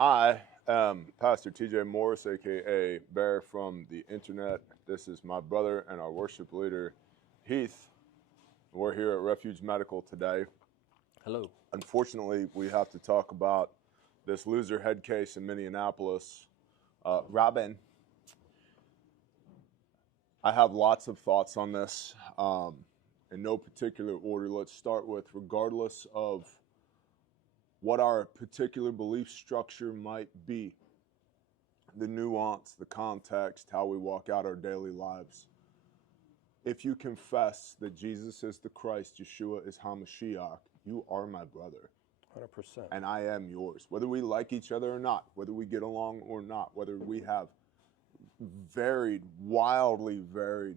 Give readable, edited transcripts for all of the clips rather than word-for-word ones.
I am Pastor TJ Morris, aka Bear from the internet. This is my brother and our worship leader, Heath. We're here at Refuge Medical today. Hello. Unfortunately, we have to talk about this loser head case in Minneapolis. Robin, I have lots of thoughts on this. In no particular order, let's start with, regardless of what our particular belief structure might be, the nuance, the context, how we walk out our daily lives. If you confess that Jesus is the Christ, Yeshua is HaMashiach, you are my brother. 100%. And I am yours. Whether we like each other or not, whether we get along or not, whether we have varied, wildly varied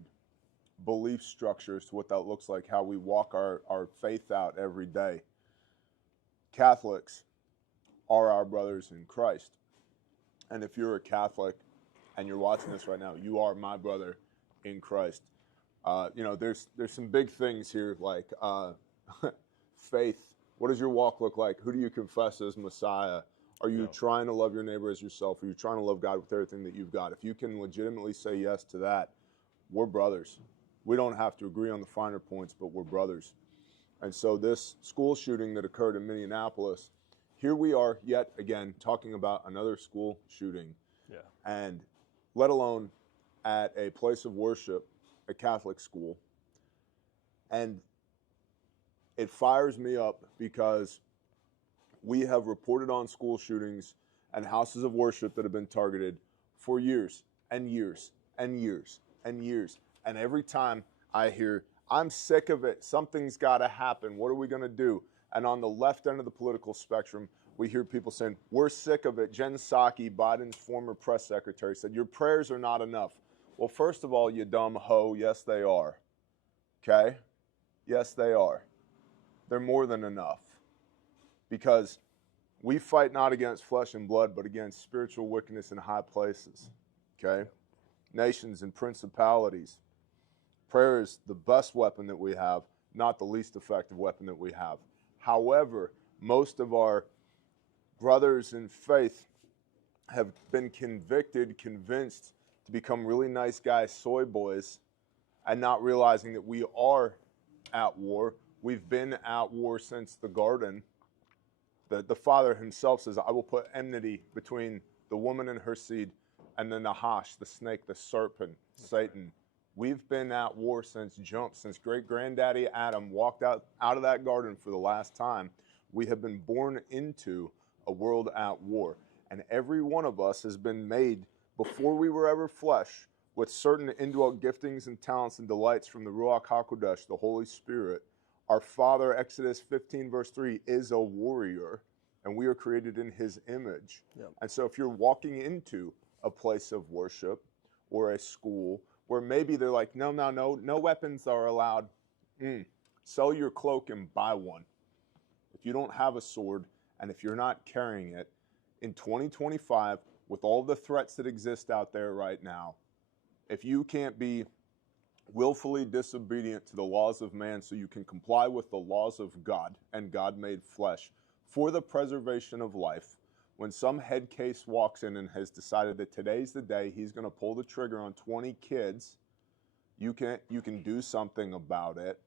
belief structures to what that looks like, how we walk our faith out every day. Catholics are our brothers in Christ. And if you're a Catholic and you're watching this right now, you are my brother in Christ. There's some big things here, like faith. What does your walk look like? Who do you confess as Messiah? Are you trying to love your neighbor as yourself? Are you trying to love God with everything that you've got? If you can legitimately say yes to that, we're brothers. We don't have to agree on the finer points, but we're brothers. And so this school shooting that occurred in Minneapolis, here we are yet again talking about another school shooting. Yeah. And let alone at a place of worship, a Catholic school. And it fires me up because we have reported on school shootings and houses of worship that have been targeted for years and years and years and years. And every time I hear, I'm sick of it, something's got to happen, what are we going to do? And on the left end of the political spectrum, we hear people saying, we're sick of it. Jen Psaki, Biden's former press secretary, said, your prayers are not enough. Well, first of all, you dumb hoe, yes, they are. Okay? Yes, they are. They're more than enough. Because we fight not against flesh and blood, but against spiritual wickedness in high places. Okay? Nations and principalities. Prayer is the best weapon that we have, not the least effective weapon that we have. However, most of our brothers in faith have been convinced to become really nice guys, soy boys, and not realizing that we are at war. We've been at war since the garden. The Father himself says, I will put enmity between the woman and her seed and the Nahash, the snake, the serpent, Satan. We've been at war since great-granddaddy Adam walked out of that garden for the last time. We have been born into a world at war. And every one of us has been made, before we were ever flesh, with certain indwelt giftings and talents and delights from the Ruach HaKodesh, the Holy Spirit. Our Father, Exodus 15, verse 3, is a warrior, and we are created in his image. Yep. And so if you're walking into a place of worship or a school where maybe they're like, no weapons are allowed, sell your cloak and buy one. If you don't have a sword and if you're not carrying it, in 2025, with all the threats that exist out there right now, if you can't be willfully disobedient to the laws of man so you can comply with the laws of God and God made flesh for the preservation of life, when some head case walks in and has decided that today's the day he's going to pull the trigger on 20 kids, you can do something about it.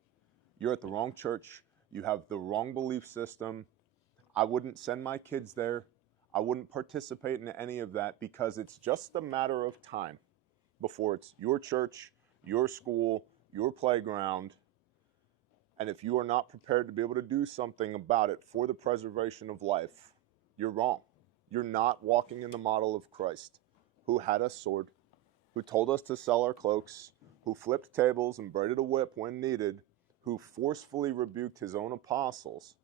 You're at the wrong church. You have the wrong belief system. I wouldn't send my kids there. I wouldn't participate in any of that, because it's just a matter of time before it's your church, your school, your playground. And if you are not prepared to be able to do something about it for the preservation of life, you're wrong. You're not walking in the model of Christ, who had a sword, who told us to sell our cloaks, who flipped tables and braided a whip when needed, who forcefully rebuked his own apostles.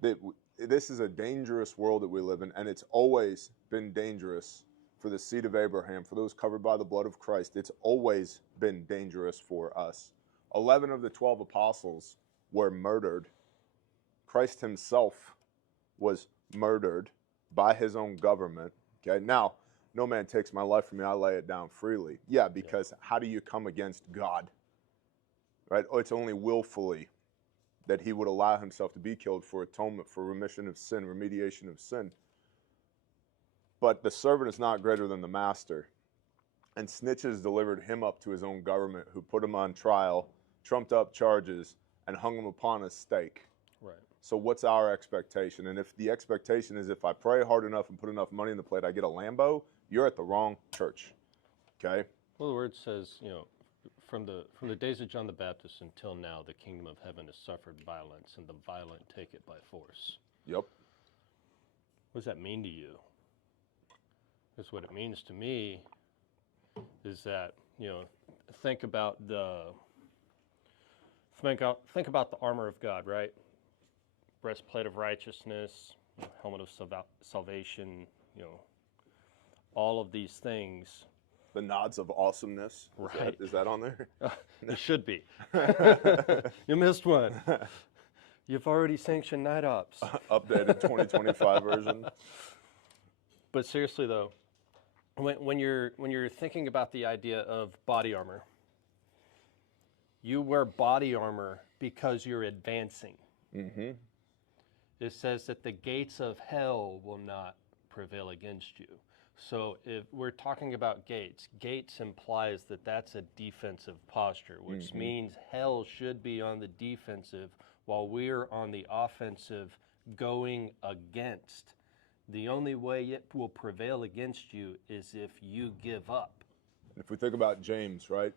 This is a dangerous world that we live in, and it's always been dangerous for the seed of Abraham, for those covered by the blood of Christ. It's always been dangerous for us. 11 of the 12 apostles were murdered. Christ himself was murdered by his own government. Okay, now, no man takes my life from me, I lay it down freely. Yeah, because how do you come against God? Right? Oh, it's only willfully that he would allow himself to be killed for atonement, for remission of sin, remediation of sin. But the servant is not greater than the master. And snitches delivered him up to his own government, who put him on trial, trumped up charges, and hung him upon a stake. Right. So what's our expectation? And if the expectation is if I pray hard enough and put enough money in the plate, I get a Lambo, you're at the wrong church. Okay? Well, the word says, from the days of John the Baptist until now, the kingdom of heaven has suffered violence, and the violent take it by force. Yep. What does that mean to you? Because what it means to me is that, think about the armor of God, right? Breastplate of righteousness, helmet of salvation, all of these things. The nods of awesomeness. Right. Is that on there? It should be. You missed one. You've already sanctioned night ops. Updated 2025 version. But seriously though, when you're thinking about the idea of body armor, you wear body armor because you're advancing. Mm-hmm. It says that the gates of hell will not prevail against you. So if we're talking about gates implies that that's a defensive posture, which means hell should be on the defensive while we're on the offensive going against. The only way it will prevail against you is if you give up. If we think about James, right?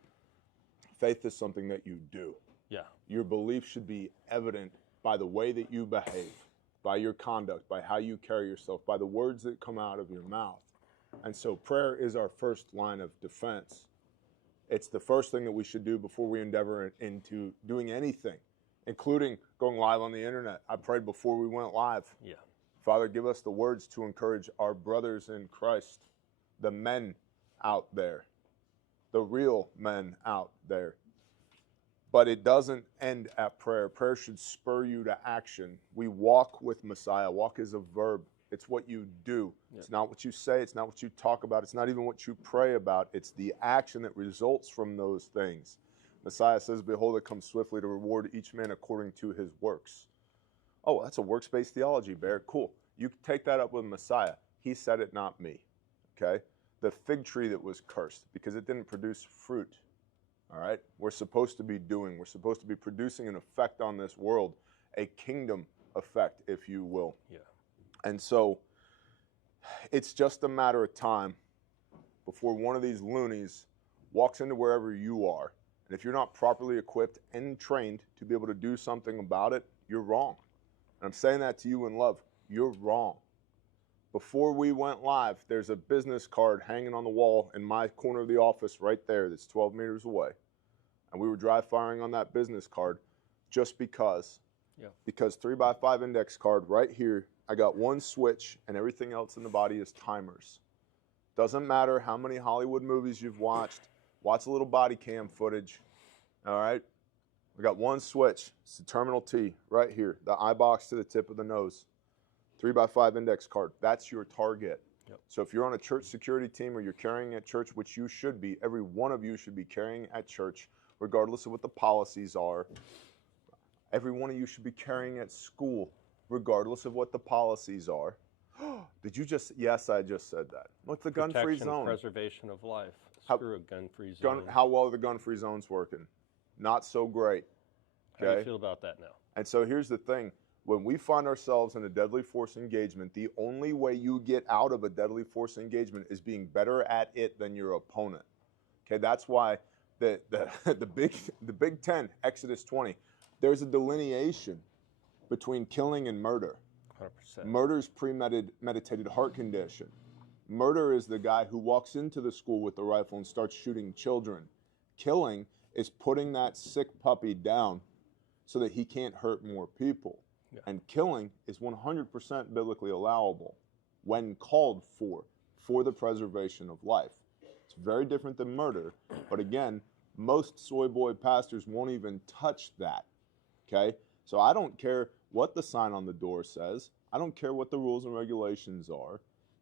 Faith is something that you do. Yeah. Your belief should be evident by the way that you behave, by your conduct, by how you carry yourself, by the words that come out of your mouth. And so prayer is our first line of defense. It's the first thing that we should do before we endeavor into doing anything, including going live on the internet. I prayed before we went live. Yeah. Father, give us the words to encourage our brothers in Christ, the men out there, the real men out there. But it doesn't end at prayer. Prayer should spur you to action. We walk with Messiah. Walk is a verb. It's what you do. Yep. It's not what you say. It's not what you talk about. It's not even what you pray about. It's the action that results from those things. Messiah says, behold, it comes swiftly to reward each man according to his works. Oh, that's a works-based theology, Bear. Cool. You can take that up with Messiah. He said it, not me. Okay? The fig tree that was cursed because it didn't produce fruit. All right? We're supposed to be doing. We're supposed to be producing an effect on this world, a kingdom effect, if you will. Yeah. And so it's just a matter of time before one of these loonies walks into wherever you are. And if you're not properly equipped and trained to be able to do something about it, you're wrong. And I'm saying that to you in love. You're wrong. Before we went live, there's a business card hanging on the wall in my corner of the office right there that's 12 meters away. And we were dry firing on that business card just because. Yeah. Because 3x5 index card right here, I got one switch and everything else in the body is timers. Doesn't matter how many Hollywood movies you've watched. Watch a little body cam footage. All right? We got one switch. It's the terminal T right here, the eye box to the tip of the nose. 3x5 index card. That's your target. Yep. So if you're on a church security team or you're carrying at church, which you should be, every one of you should be carrying at church, regardless of what the policies are. Every one of you should be carrying at school, regardless of what the policies are. Did you just? Yes, I just said that. What's the gun-free zone? Preservation of life. Screw a gun-free zone. How well are the gun-free zones working? Not so great. Okay? How do you feel about that now? And so here's the thing. When we find ourselves in a deadly force engagement, the only way you get out of a deadly force engagement is being better at it than your opponent. Okay, that's why the Big Ten, Exodus 20, there's a delineation between killing and murder. 100%. Murder's premeditated heart condition. Murder is the guy who walks into the school with the rifle and starts shooting children. Killing is putting that sick puppy down so that he can't hurt more people. Yeah. And killing is 100% biblically allowable when called for the preservation of life. It's very different than murder, but again, most soy boy pastors won't even touch that, okay? So I don't care what the sign on the door says. I don't care what the rules and regulations are.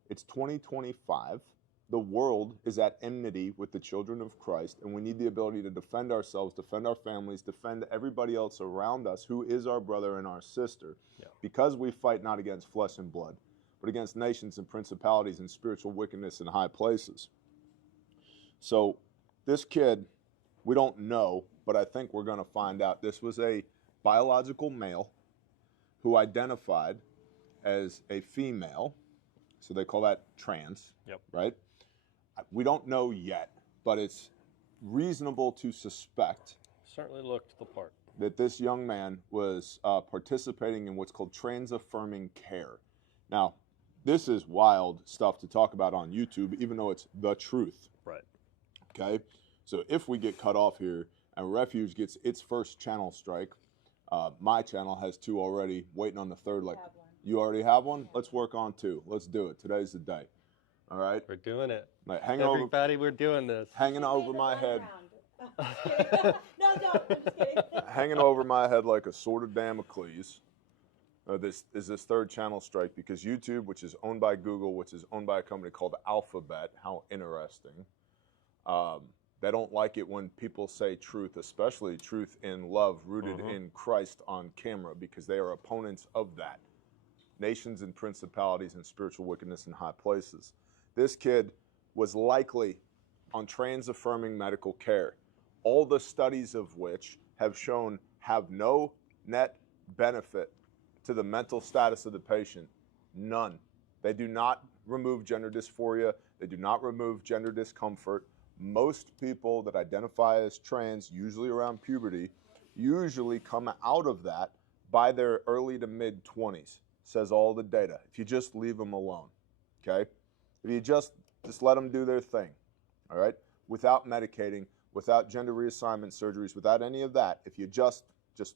It's 2025. The world is at enmity with the children of Christ, and we need the ability to defend ourselves, defend our families, defend everybody else around us who is our brother and our sister. Yeah. Because we fight not against flesh and blood, but against nations and principalities and spiritual wickedness in high places. So this kid, we don't know, but I think we're going to find out. This was a biological male who identified as a female. So they call that trans, Yep. right? We don't know yet, but it's reasonable to suspect Certainly looked the part. that this young man was participating in what's called trans-affirming care. Now, this is wild stuff to talk about on YouTube, even though it's the truth. Right. Okay? So if we get cut off here and Refuge gets its first channel strike, my channel has 2 already, waiting on the third. Like, you already have one? Let's work on 2. Let's do it. Today's the day. All right? We're doing it. Like, Everybody, we're doing this. hanging over my head. No, don't. I'm just kidding. Hanging over my head like a sword of Damocles. This is this third channel strike because YouTube, which is owned by Google, which is owned by a company called Alphabet, how interesting. They don't like it when people say truth, especially truth in love, rooted in Christ on camera, because they are opponents of that. Nations and principalities and spiritual wickedness in high places. This kid was likely on trans-affirming medical care, all the studies of which have shown have no net benefit to the mental status of the patient. None. They do not remove gender dysphoria. They do not remove gender discomfort. Most people that identify as trans, usually around puberty, usually come out of that by their early to mid-20s, says all the data, if you just leave them alone, okay? If you just let them do their thing, all right? Without medicating, without gender reassignment surgeries, without any of that, if you just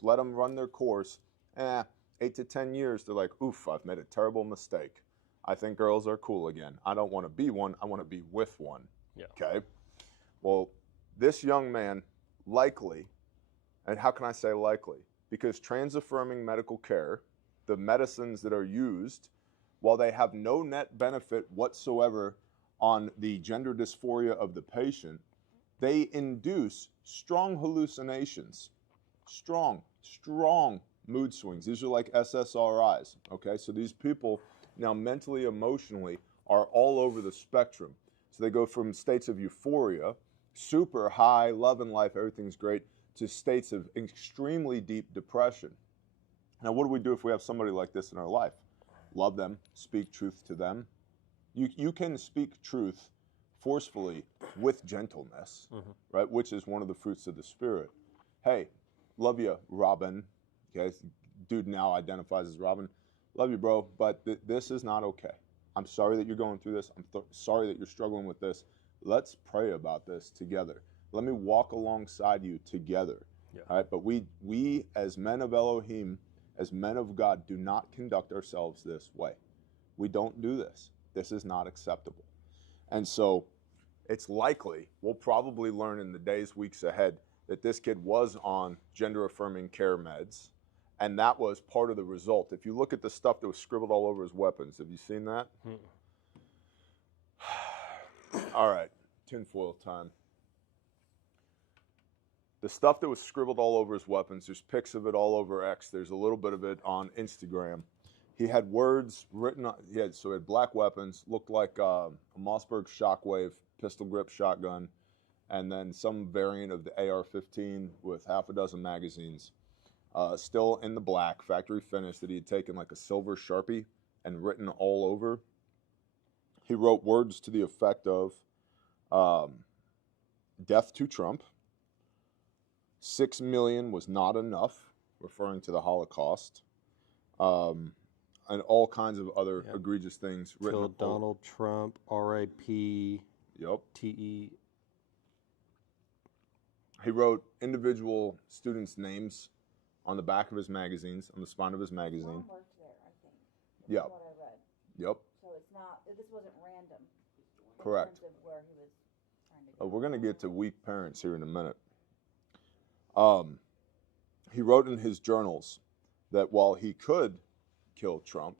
let them run their course, 8 to 10 years, they're like, oof, I've made a terrible mistake. I think girls are cool again. I don't want to be one, I want to be with one, okay? Well, this young man likely, and how can I say likely? Because trans-affirming medical care, the medicines that are used, while they have no net benefit whatsoever on the gender dysphoria of the patient, they induce strong hallucinations, strong mood swings. These are like SSRIs, okay? So these people now mentally, emotionally are all over the spectrum. So they go from states of euphoria, super high, love and life, everything's great, to states of extremely deep depression. Now, what do we do if we have somebody like this in our life? Love them, speak truth to them. You can speak truth forcefully with gentleness, right? Which is one of the fruits of the Spirit. Hey, love you, Robin. Okay, dude now identifies as Robin. Love you, bro, but this is not okay. I'm sorry that you're going through this. I'm sorry that you're struggling with this. Let's pray about this together. Let me walk alongside you together. Yeah. All right, but we as men of Elohim, as men of God, do not conduct ourselves this way. We don't do this. This is not acceptable. And so it's likely, we'll probably learn in the days, weeks ahead, that this kid was on gender-affirming care meds, and that was part of the result. If you look at the stuff that was scribbled all over his weapons, have you seen that? All right, tinfoil time. The stuff that was scribbled all over his weapons, there's pics of it all over X. There's a little bit of it on Instagram. He had words written on, he had black weapons, looked like a Mossberg Shockwave pistol grip shotgun, and then some variant of the AR-15 with half a dozen magazines. Still in the black, factory finish, that he had taken like a silver Sharpie and written all over. He wrote words to the effect of death to Trump, 6 million was not enough, referring to the Holocaust, and all kinds of other egregious things. Kill Donald Trump, R.I.P. Yep. T.E. He wrote individual students' names on the back of his magazines, on the spine of his magazine. Mom worked there, I think. Yep. That's what I read. Yep. So it's not, this wasn't random. Correct. In terms of where he was trying to go. We're going to get to weak parents here in a minute. He wrote in his journals that while he could kill Trump,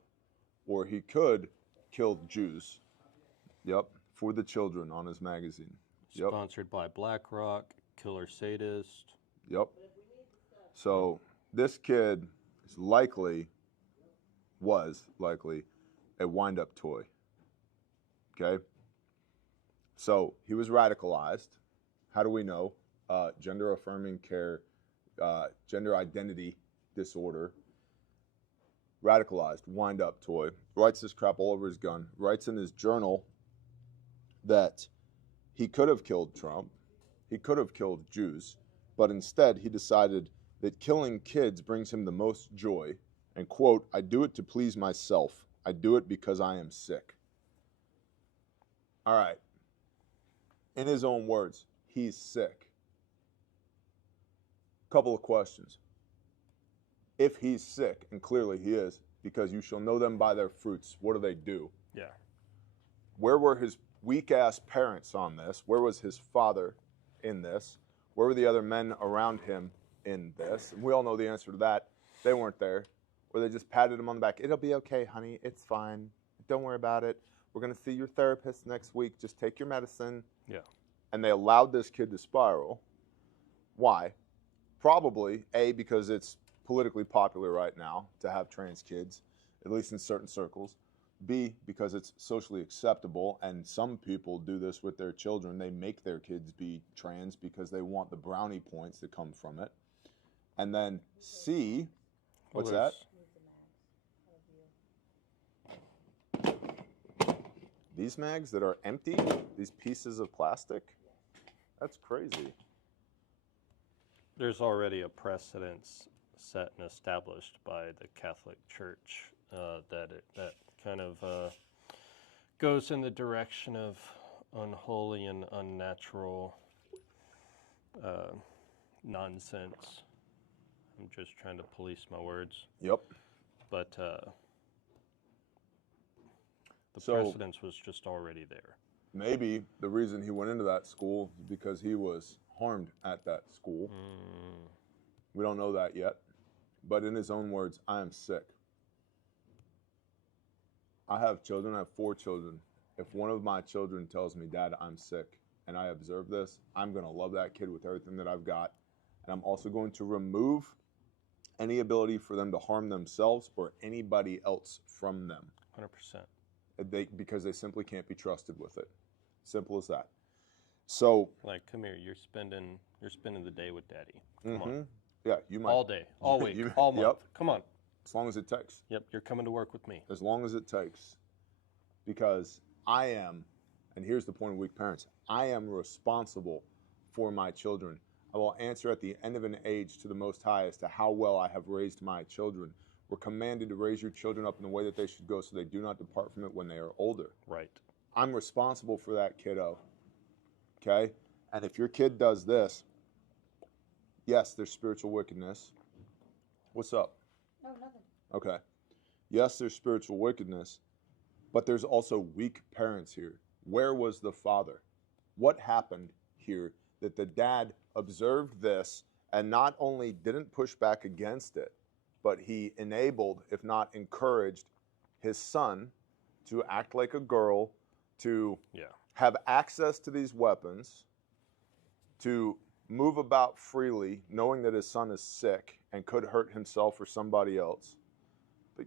or he could kill Jews, for the children on his magazine. Sponsored by BlackRock, Killer Sadist. Yep. So this kid was likely a wind-up toy. Okay? So he was radicalized. How do we know? Gender-affirming care, gender identity disorder, radicalized, wind-up toy, writes this crap all over his gun, writes in his journal that he could have killed Trump, he could have killed Jews, but instead he decided that killing kids brings him the most joy, and quote, I do it to please myself. I do it because I am sick. All right. In his own words, he's sick. Couple of questions. If he's sick, and clearly he is, because you shall know them by their fruits, what do? Yeah. Where were his weak-ass parents on this? Where was his father in this? Where were the other men around him in this? And we all know the answer to that. They weren't there. Or they just patted him on the back. It'll be okay, honey. It's fine. Don't worry about it. We're going to see your therapist next week. Just take your medicine. Yeah. And they allowed this kid to spiral. Why? Probably, A, because it's politically popular right now to have trans kids, at least in certain circles. B, because it's socially acceptable, and some people do this with their children. They make their kids be trans because they want the brownie points that come from it. And then C, what's that? These mags that are empty, these pieces of plastic? That's crazy. There's already a precedence set and established by the Catholic Church that kind of goes in the direction of unholy and unnatural nonsense. I'm just trying to police my words. Yep. But the So- precedence was just already there. Maybe the reason he went into that school is because he was harmed at that school. We don't know that yet. But in his own words, I am sick. I have children. I have 4 children. If one of my children tells me, Dad, I'm sick, and I observe this, I'm going to love that kid with everything that I've got. And I'm also going to remove any ability for them to harm themselves or anybody else from them. 100%. Because they simply can't be trusted with it. Simple as that. So, Like, come here. You're spending the day with Daddy. Come on. Yeah, you might. All day, all week, all month. Yep. Come on. As long as it takes. Yep, you're coming to work with me. As long as it takes. Because I am, and here's the point of weak parents, I am responsible for my children. I will answer at the end of an age to the Most High as to how well I have raised my children. We're commanded to raise your children up in the way that they should go so they do not depart from it when they are older. Right. I'm responsible for that kiddo. Okay? And if your kid does this, yes, there's spiritual wickedness. What's up? No, nothing. Okay. Yes, there's spiritual wickedness, but there's also weak parents here. Where was the father? What happened here that the dad observed this and not only didn't push back against it, but he enabled, if not encouraged, his son to act like a girl, to have access to these weapons, to move about freely, knowing that his son is sick and could hurt himself or somebody else. The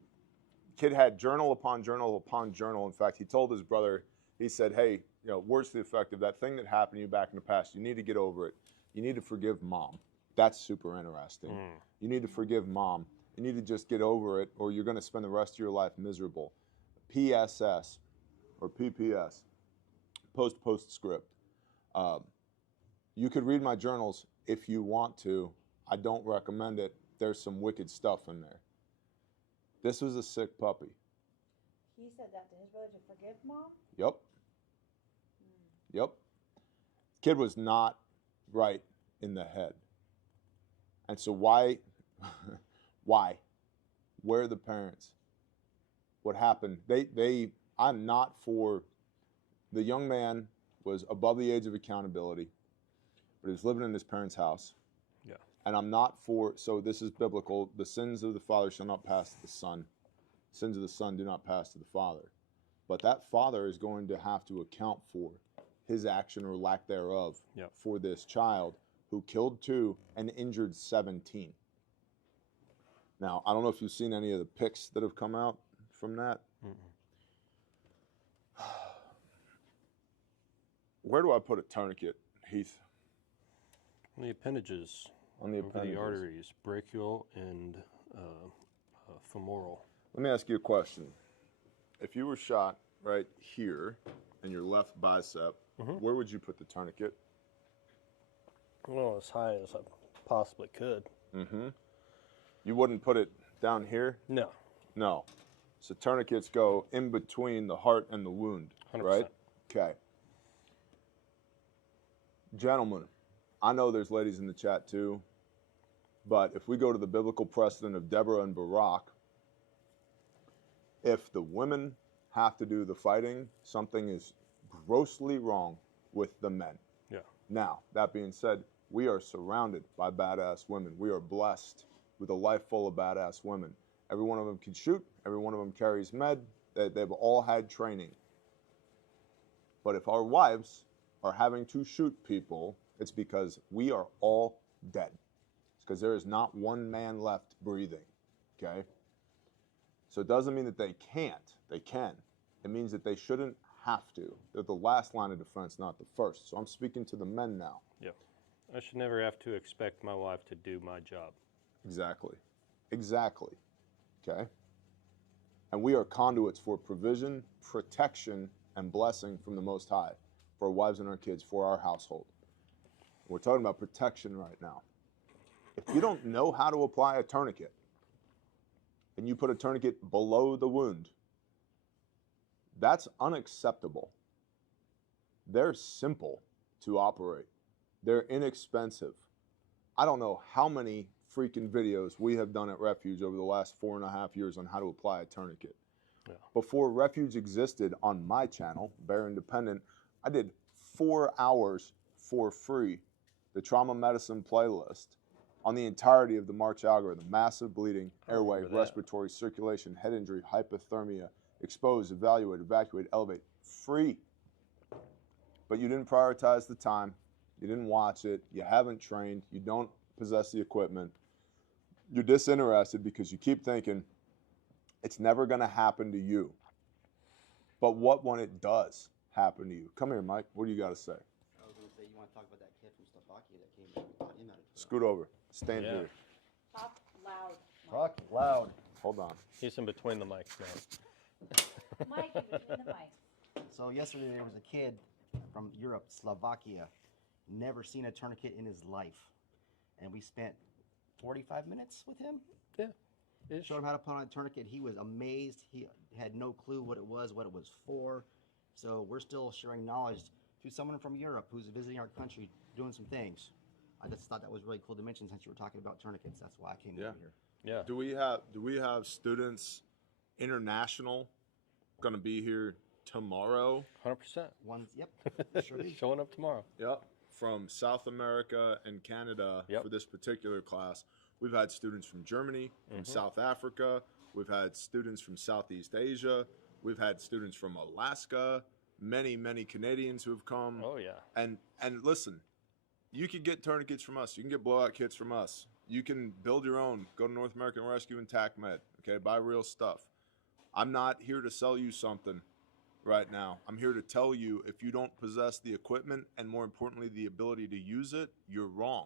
kid had journal upon journal upon journal. In fact, he told his brother, he said, hey, words to the effect of that thing that happened to you back in the past, you need to get over it. You need to forgive mom. That's super interesting. You need to forgive mom. You need to just get over it, or you're going to spend the rest of your life miserable. PSS, or PPS, postscript. You could read my journals if you want to. I don't recommend it. There's some wicked stuff in there. This was a sick puppy. He said that to his brother to forgive mom? Yep. Yep. Kid was not right in the head. And so why? Why? Where are the parents? What happened? I'm not for, the young man was above the age of accountability, but he was living in his parents' house. Yeah. And I'm not for, so this is biblical, the sins of the father shall not pass to the son. Sins of the son do not pass to the father. But that father is going to have to account for his action or lack thereof for this child who killed 2 and injured 17. Now, I don't know if you've seen any of the pics that have come out from that. Where do I put a tourniquet, Heath? The appendages, On the over appendages. the arteries, brachial and femoral. Let me ask you a question. If you were shot right here in your left bicep, where would you put the tourniquet? Well, as high as I possibly could. You wouldn't put it down here? No. No. So tourniquets go in between the heart and the wound, 100%. right? Okay. Gentlemen, I know there's ladies in the chat too, but if we go to the biblical precedent of Deborah and Barak, if the women have to do the fighting, something is grossly wrong with the men. Yeah. Now, that being said, we are surrounded by badass women. We are blessed with a life full of badass women. Every one of them can shoot. Every one of them carries med. They've all had training. But if our wives are having to shoot people, it's because we are all dead. It's because there is not one man left breathing, okay? So it doesn't mean that they can't. They can. It means that they shouldn't have to. They're the last line of defense, not the first. So I'm speaking to the men now. Yeah. I should never have to expect my wife to do my job. Exactly. Exactly. Okay? And we are conduits for provision, protection, and blessing from the Most High for our wives and our kids, for our household. We're talking about protection right now. If you don't know how to apply a tourniquet, and you put a tourniquet below the wound, that's unacceptable. They're simple to operate. They're inexpensive. I don't know how many freaking videos we have done at Refuge over the last 4.5 years on how to apply a tourniquet. Yeah. Before Refuge existed on my channel, Bear Independent, I did 4 hours for free, the trauma medicine playlist, on the entirety of the March algorithm: massive bleeding, airway, respiratory, circulation, head injury, hypothermia, expose, evaluate, evacuate, elevate, free. But you didn't prioritize the time, you didn't watch it, you haven't trained, you don't possess the equipment, you're disinterested because you keep thinking it's never going to happen to you. But what when it does happen to you? Come here, Mike. What do you got to say? I was going to say, you want to talk about that kid from Slovakia that came back and taught him how to Scoot over. Stand here. Talk loud. Talk loud. Hold on. He's in between the mics now. Mike in between the mics. So yesterday there was a kid from Europe, Slovakia, never seen a tourniquet in his life. And we spent 45 minutes with him. Yeah. Showed him how to put on a tourniquet. He was amazed. He had no clue what it was for. So we're still sharing knowledge to someone from Europe who's visiting our country, doing some things. I just thought that was really cool to mention since you were talking about tourniquets. That's why I came over here. Yeah. Do we have students international going to be here tomorrow? 100%. One's, yep, sure do. Showing up tomorrow. Yep. From South America and Canada for this particular class. We've had students from Germany, from South Africa. We've had students from Southeast Asia. We've had students from Alaska. Many, many Canadians who have come. Oh, yeah. And listen, you can get tourniquets from us. You can get blowout kits from us. You can build your own. Go to North American Rescue and TACMed. Okay, buy real stuff. I'm not here to sell you something right now. I'm here to tell you, if you don't possess the equipment and, more importantly, the ability to use it, you're wrong.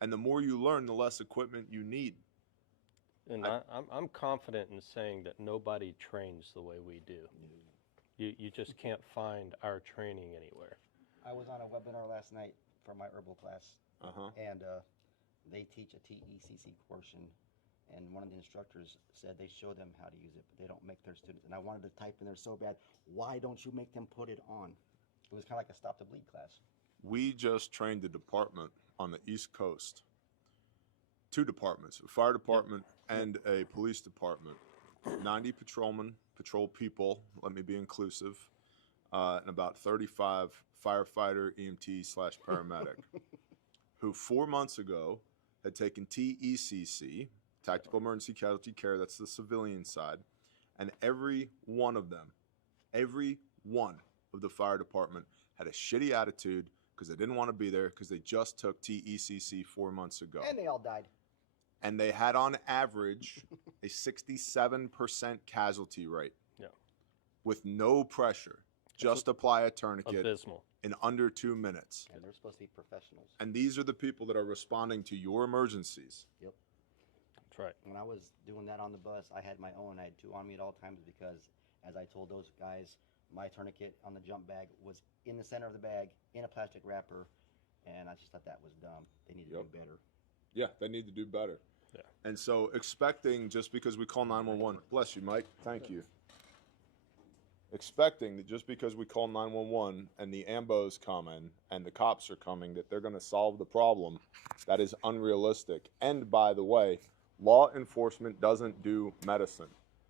And the more you learn, the less equipment you need. And I'm confident in saying that nobody trains the way we do. You just can't find our training anywhere. I was on a webinar last night for my herbal class, and they teach a TECC portion, and one of the instructors said they show them how to use it, but they don't make their students. And I wanted to type in there so bad, why don't you make them put it on? It was kind of like a stop the bleed class. We just trained a department on the East Coast. 2 departments, a fire department and a police department. 90 patrolmen, patrol people, let me be inclusive, and about 35 firefighter, EMT/paramedic, who 4 months ago had taken TECC, Tactical Emergency Casualty Care, that's the civilian side, and every one of them, every one of the fire department had a shitty attitude because they didn't want to be there because they just took TECC 4 months ago. And they all died. And they had on average a 67% casualty rate. Yeah. With no pressure. Just apply a tourniquet. Abysmal. in under 2 minutes. And they're supposed to be professionals. And these are the people that are responding to your emergencies. Yep. That's right. When I was doing that on the bus, I had my own. I had 2 on me at all times because, as I told those guys, my tourniquet on the jump bag was in the center of the bag in a plastic wrapper, and I just thought that was dumb. They need to do better. Yeah, they need to do better. Yeah. And so expecting, just because we call 911, bless you, Mike, thank you. Expecting that just because we call 911 and the AMBO's coming and the cops are coming, that they're going to solve the problem, that is unrealistic. And by the way, law enforcement doesn't do medicine.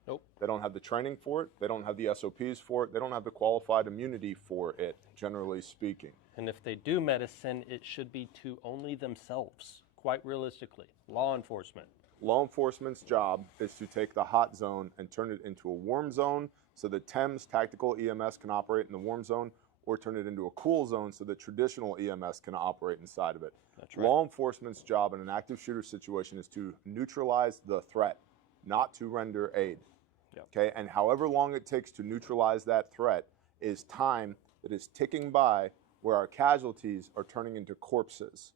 Nope. They don't have the training for it. They don't have the SOPs for it. They don't have the qualified immunity for it, generally speaking. And if they do medicine, it should be to only themselves, quite realistically. Law enforcement. Law enforcement's job is to take the hot zone and turn it into a warm zone so that TEMS, tactical EMS, can operate in the warm zone, or turn it into a cool zone so that traditional EMS can operate inside of it. That's right. Law enforcement's job in an active shooter situation is to neutralize the threat, not to render aid. Yep. Okay, and however long it takes to neutralize that threat is time that is ticking by where our casualties are turning into corpses.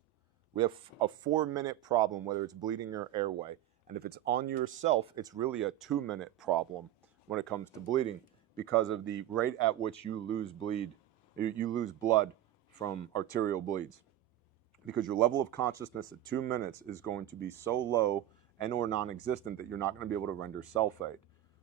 We have a 4-minute problem, whether it's bleeding or airway. And if it's on yourself, it's really a 2-minute problem when it comes to bleeding, because of the rate at which you lose blood from arterial bleeds. Because your level of consciousness at 2 minutes is going to be so low and or non-existent that you're not going to be able to render self-aid.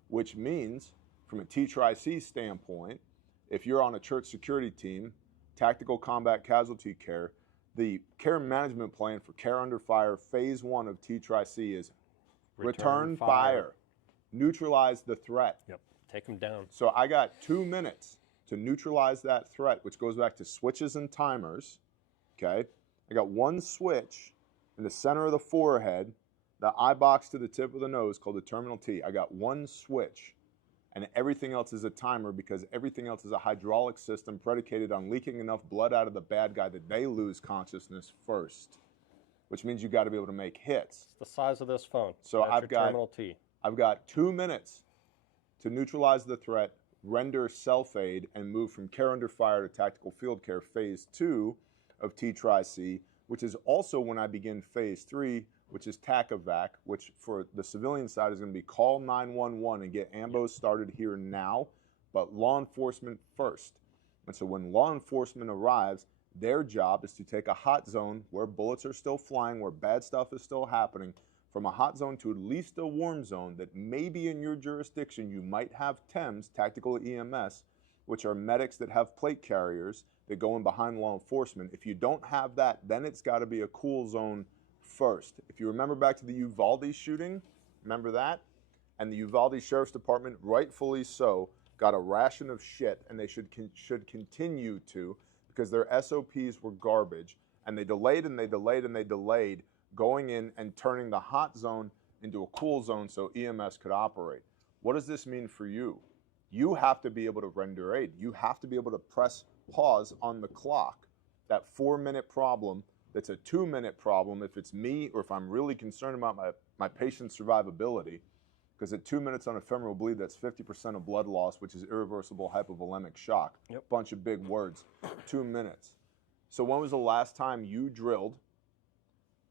Which means, from a TRIC standpoint, if you're on a church security team, tactical combat casualty care, the care management plan for care under fire, phase 1 of TRIC is return fire, neutralize the threat. Yep. Take them down. So I got 2 minutes to neutralize that threat, which goes back to switches and timers. Okay, I got one switch in the center of the forehead, the eye box to the tip of the nose, called the terminal T. I got one switch, and everything else is a timer, because everything else is a hydraulic system predicated on leaking enough blood out of the bad guy that they lose consciousness first, which means you got to be able to make hits. It's the size of this phone. So That's your terminal T. I've got 2 minutes to neutralize the threat, render self-aid, and move from care under fire to tactical field care, phase 2 of TRIC, which is also when I begin phase 3, which is TACAVAC, which for the civilian side is going to be call 911 and get AMBOs started here now, but law enforcement first. And so when law enforcement arrives, their job is to take a hot zone where bullets are still flying, where bad stuff is still happening, from a hot zone to at least a warm zone that maybe in your jurisdiction you might have TEMS, tactical EMS, which are medics that have plate carriers that go in behind law enforcement. If you don't have that, then it's got to be a cool zone first. If you remember back to the Uvalde shooting, remember that? And the Uvalde Sheriff's Department, rightfully so, got a ration of shit, and they should continue to, because their SOPs were garbage, and they delayed and they delayed and they delayed going in and turning the hot zone into a cool zone so EMS could operate. What does this mean for you? You have to be able to render aid. You have to be able to press pause on the clock. That 4-minute problem, that's a 2-minute problem if it's me, or if I'm really concerned about my patient's survivability, because at 2 minutes on ephemeral bleed, that's 50% of blood loss, which is irreversible hypovolemic shock. Yep. Bunch of big words. 2 minutes. So when was the last time you drilled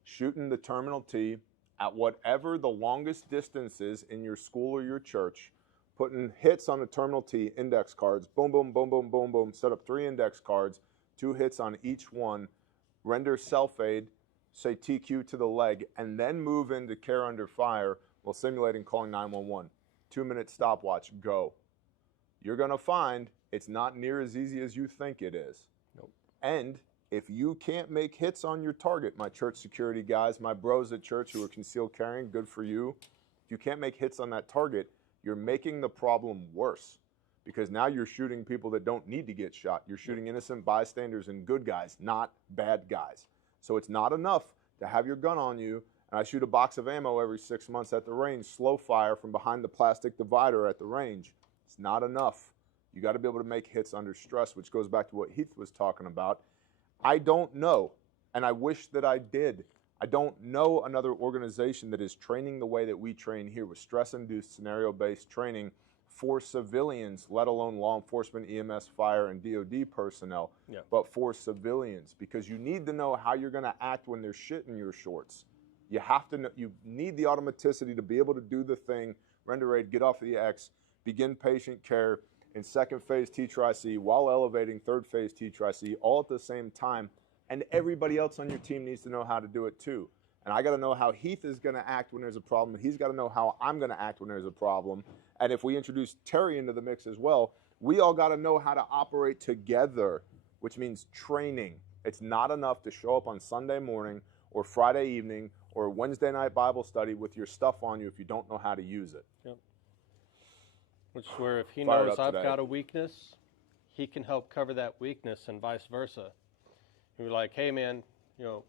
shooting the terminal T at whatever the longest distance is in your school or your church, putting hits on the terminal T, index cards, boom, boom, boom, boom, boom, boom, set up 3 index cards, 2 hits on each one, render self-aid, say TQ to the leg, and then move into care under fire while simulating calling 911. 2-minute stopwatch, go. You're going to find it's not near as easy as you think it is. Nope. And if you can't make hits on your target, my church security guys, my bros at church who are concealed carrying, good for you. If you can't make hits on that target, you're making the problem worse, because now you're shooting people that don't need to get shot. You're shooting innocent bystanders and good guys, not bad guys. So it's not enough to have your gun on you, and I shoot a box of ammo every 6 months at the range, slow fire from behind the plastic divider at the range. It's not enough. You got to be able to make hits under stress, which goes back to what Heath was talking about. I don't know, and I wish that I did. I don't know another organization that is training the way that we train here, with stress-induced, scenario-based training for civilians, let alone law enforcement, EMS, fire, and DOD personnel, Yeah. but for civilians, because you need to know how you're going to act when there's shit in your shorts. You have to know, you need the automaticity to be able to do the thing, render aid, get off the X, begin patient care in second phase T-TRI-C while elevating third phase T-TRI-C all at the same time. And everybody else on your team needs to know how to do it too. And I got to know how Heath is going to act when there's a problem. He's got to know how I'm going to act when there's a problem. And if we introduce Terry into the mix as well, we all got to know how to operate together, which means training. It's not enough to show up on Sunday morning or Friday evening or Wednesday night Bible study with your stuff on you if you don't know how to use it. Yep. Which is where if he Fired knows up I've today. got a weakness, he can help cover that weakness and vice versa. You're like, hey man, you know,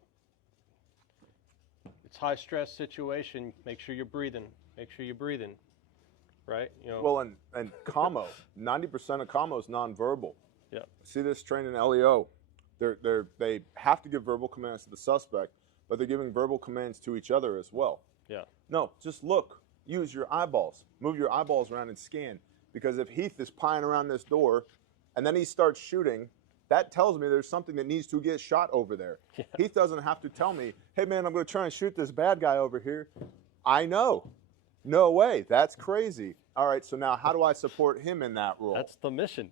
it's high stress situation. Make sure you're breathing. Make sure you're breathing. Right? You know. Well, and commo, 90% of commo is nonverbal. Yeah. See this trained in LEO. They have to give verbal commands to the suspect, but they're giving verbal commands to each other as well. Yeah. No, just look. Use your eyeballs. Move your eyeballs around and scan. Because if Heath is pieing around this door and then he starts shooting, that tells me there's something that needs to get shot over there. Yeah. Heath doesn't have to tell me, hey man, I'm going to try and shoot this bad guy over here. I know. No way. That's crazy. All right, so now how do I support him in that role? That's the mission.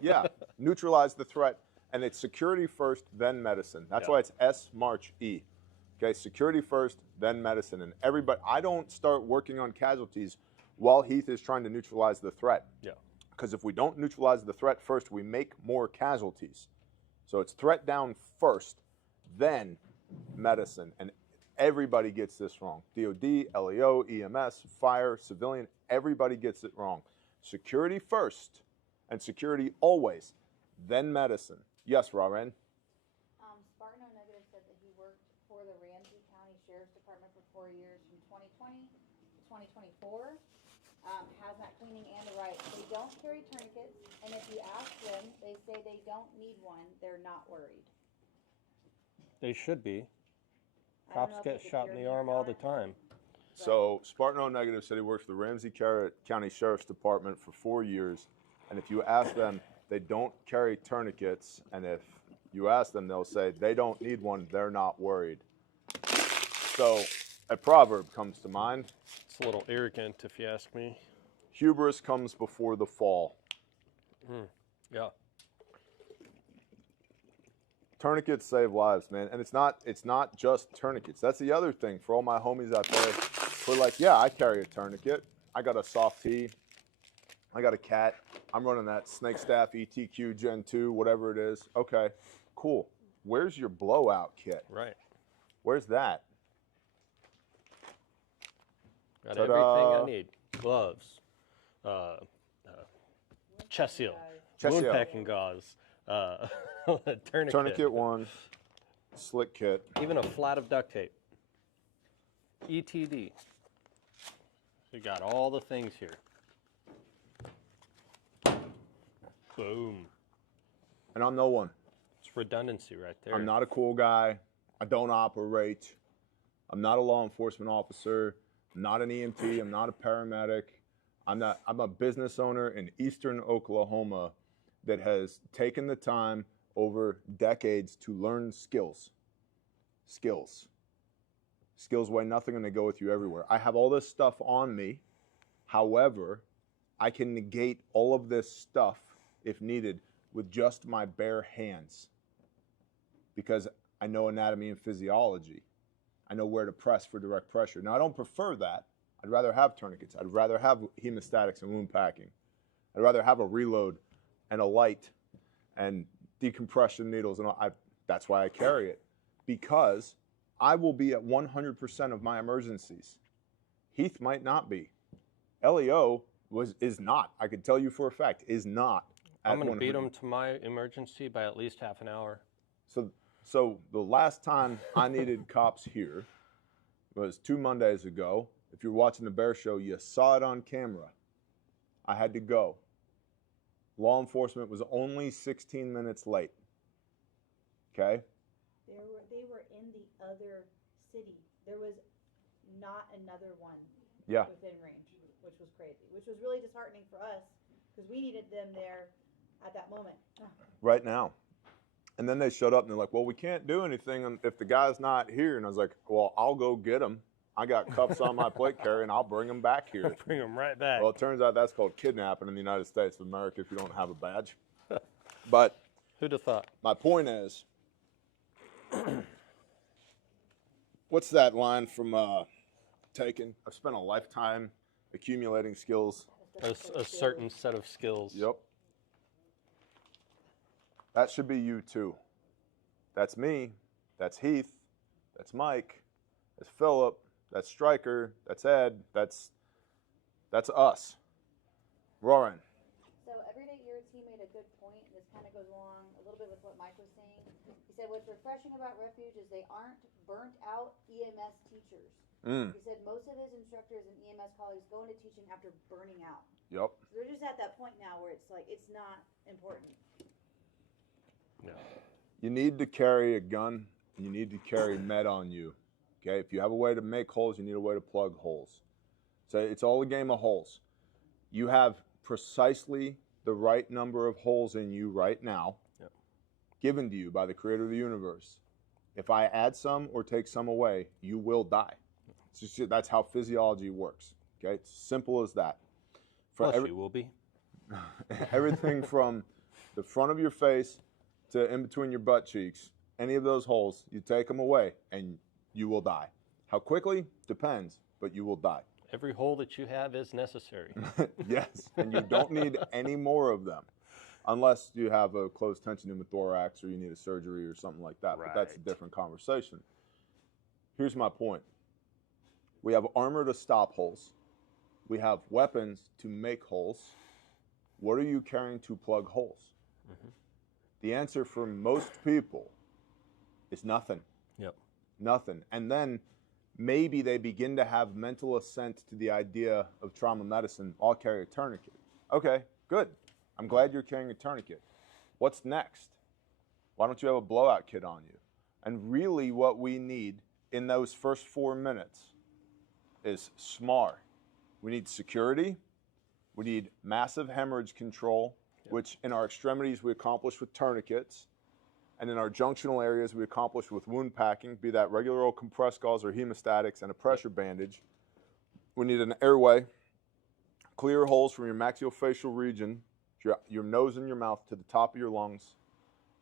Yeah, neutralize the threat. And it's security first, then medicine. That's why it's S, March, E. Okay, security first, then medicine. And everybody, I don't start working on casualties while Heath is trying to neutralize the threat. Yeah. Because if we don't neutralize the threat first, we make more casualties. So it's threat down first, then medicine. And everybody gets this wrong. DOD, LEO, EMS, fire, civilian, everybody gets it wrong. Security first, and security always, then medicine. Yes, Raren? Spartano Negative said that he worked for the Ramsey County Sheriff's Department for 4 years from 2020 to 2024. Hazmat cleaning and the right. They don't carry tourniquets, and if you ask them, they say they don't need one. They're not worried. They should be. I don't Cops know if get it's a shot in the jury or arm all not. the time. So Spartano Negative said he worked for the Ramsey County Sheriff's Department for 4 years. And if you ask them, they don't carry tourniquets. And if you ask them, they'll say they don't need one. They're not worried. So a proverb comes to mind. It's a little arrogant, if you ask me. Hubris comes before the fall. Yeah. Tourniquets save lives, man. And it's not just tourniquets. That's the other thing for all my homies out there who are like, yeah, I carry a tourniquet. I got a soft tee. I got a cat. I'm running that snake staff ETQ Gen 2, whatever it is. Okay, cool. Where's your blowout kit? Right. Where's that? Got Ta-da. everything I need. Gloves. Chest seal. Chest Wound seal. packing gauze. Tourniquet. Tourniquet 1, slick kit. Even a flat of duct tape. ETD. We got all the things here. Boom. And I'm no one. It's redundancy right there. I'm not a cool guy. I don't operate. I'm not a law enforcement officer. I'm not an EMT. I'm not a paramedic. I'm a business owner in eastern Oklahoma that has taken the time over decades to learn skills. Skills weigh nothing and they go with you everywhere. I have all this stuff on me. However, I can negate all of this stuff if needed with just my bare hands because I know anatomy and physiology. I know where to press for direct pressure. Now, I don't prefer that. I'd rather have tourniquets. I'd rather have hemostatics and wound packing. I'd rather have a reload and a light and decompression needles. And that's why I carry it, because I will be at 100% of my emergencies. Heath might not be. LEO is not. I could tell you for a fact, is not. I'm going to beat them to my emergency by at least half an hour. So the last time I needed cops here was 2 Mondays ago. If you're watching the Bear Show, you saw it on camera. I had to go. Law enforcement was only 16 minutes late. Okay? They were in the other city. There was not another one Yeah. within range. which was crazy, which was really disheartening for us because we needed them there at that moment. Right now. And then they showed up and they're like, well, we can't do anything if the guy's not here. And I was like, well, I'll go get him. I got cuffs on my plate carrier and I'll bring him back here. Bring him right back. Well, it turns out that's called kidnapping in the United States of America if you don't have a badge. But who'd have thought? My point is, what's that line from Taken? I've spent a lifetime accumulating skills. A certain set of skills. Yep. That should be you too. That's me. That's Heath. That's Mike. That's Philip. That's Stryker. That's Ed. That's us. Roaring. So Everyday Yurts, he made a good point. This kind of goes along a little bit with what Mike was saying. He said what's refreshing about Refuge is they aren't burnt out EMS teachers. He said most of his instructors and EMS colleagues go into teaching after burning out. Yep. So they're just at that point now where it's like, it's not important. No. You need to carry a gun. You need to carry med on you. Okay? If you have a way to make holes, you need a way to plug holes. So it's all a game of holes. You have precisely the right number of holes in you right now, given to you by the creator of the universe. If I add some or take some away, you will die. That's how physiology works. Okay? It's simple as that. Plus you will be. Everything from the front of your face to in between your butt cheeks, any of those holes, you take them away and you will die. How quickly? Depends, but you will die. Every hole that you have is necessary. Yes, and you don't need any more of them unless you have a closed tension pneumothorax or you need a surgery or something like that. Right. But that's a different conversation. Here's my point. We have armor to stop holes. We have weapons to make holes. What are you carrying to plug holes? Mm-hmm. The answer for most people is nothing. Yep. Nothing. And then maybe they begin to have mental assent to the idea of trauma medicine. I'll carry a tourniquet. Okay, good. I'm glad you're carrying a tourniquet. What's next? Why don't you have a blowout kit on you? And really what we need in those first 4 minutes is SMAR. We need security. We need massive hemorrhage control, which in our extremities we accomplish with tourniquets. And in our junctional areas we accomplish with wound packing, be that regular old compressed gauze or hemostatics and a pressure bandage. We need an airway, clear holes from your maxillofacial region, your nose and your mouth to the top of your lungs.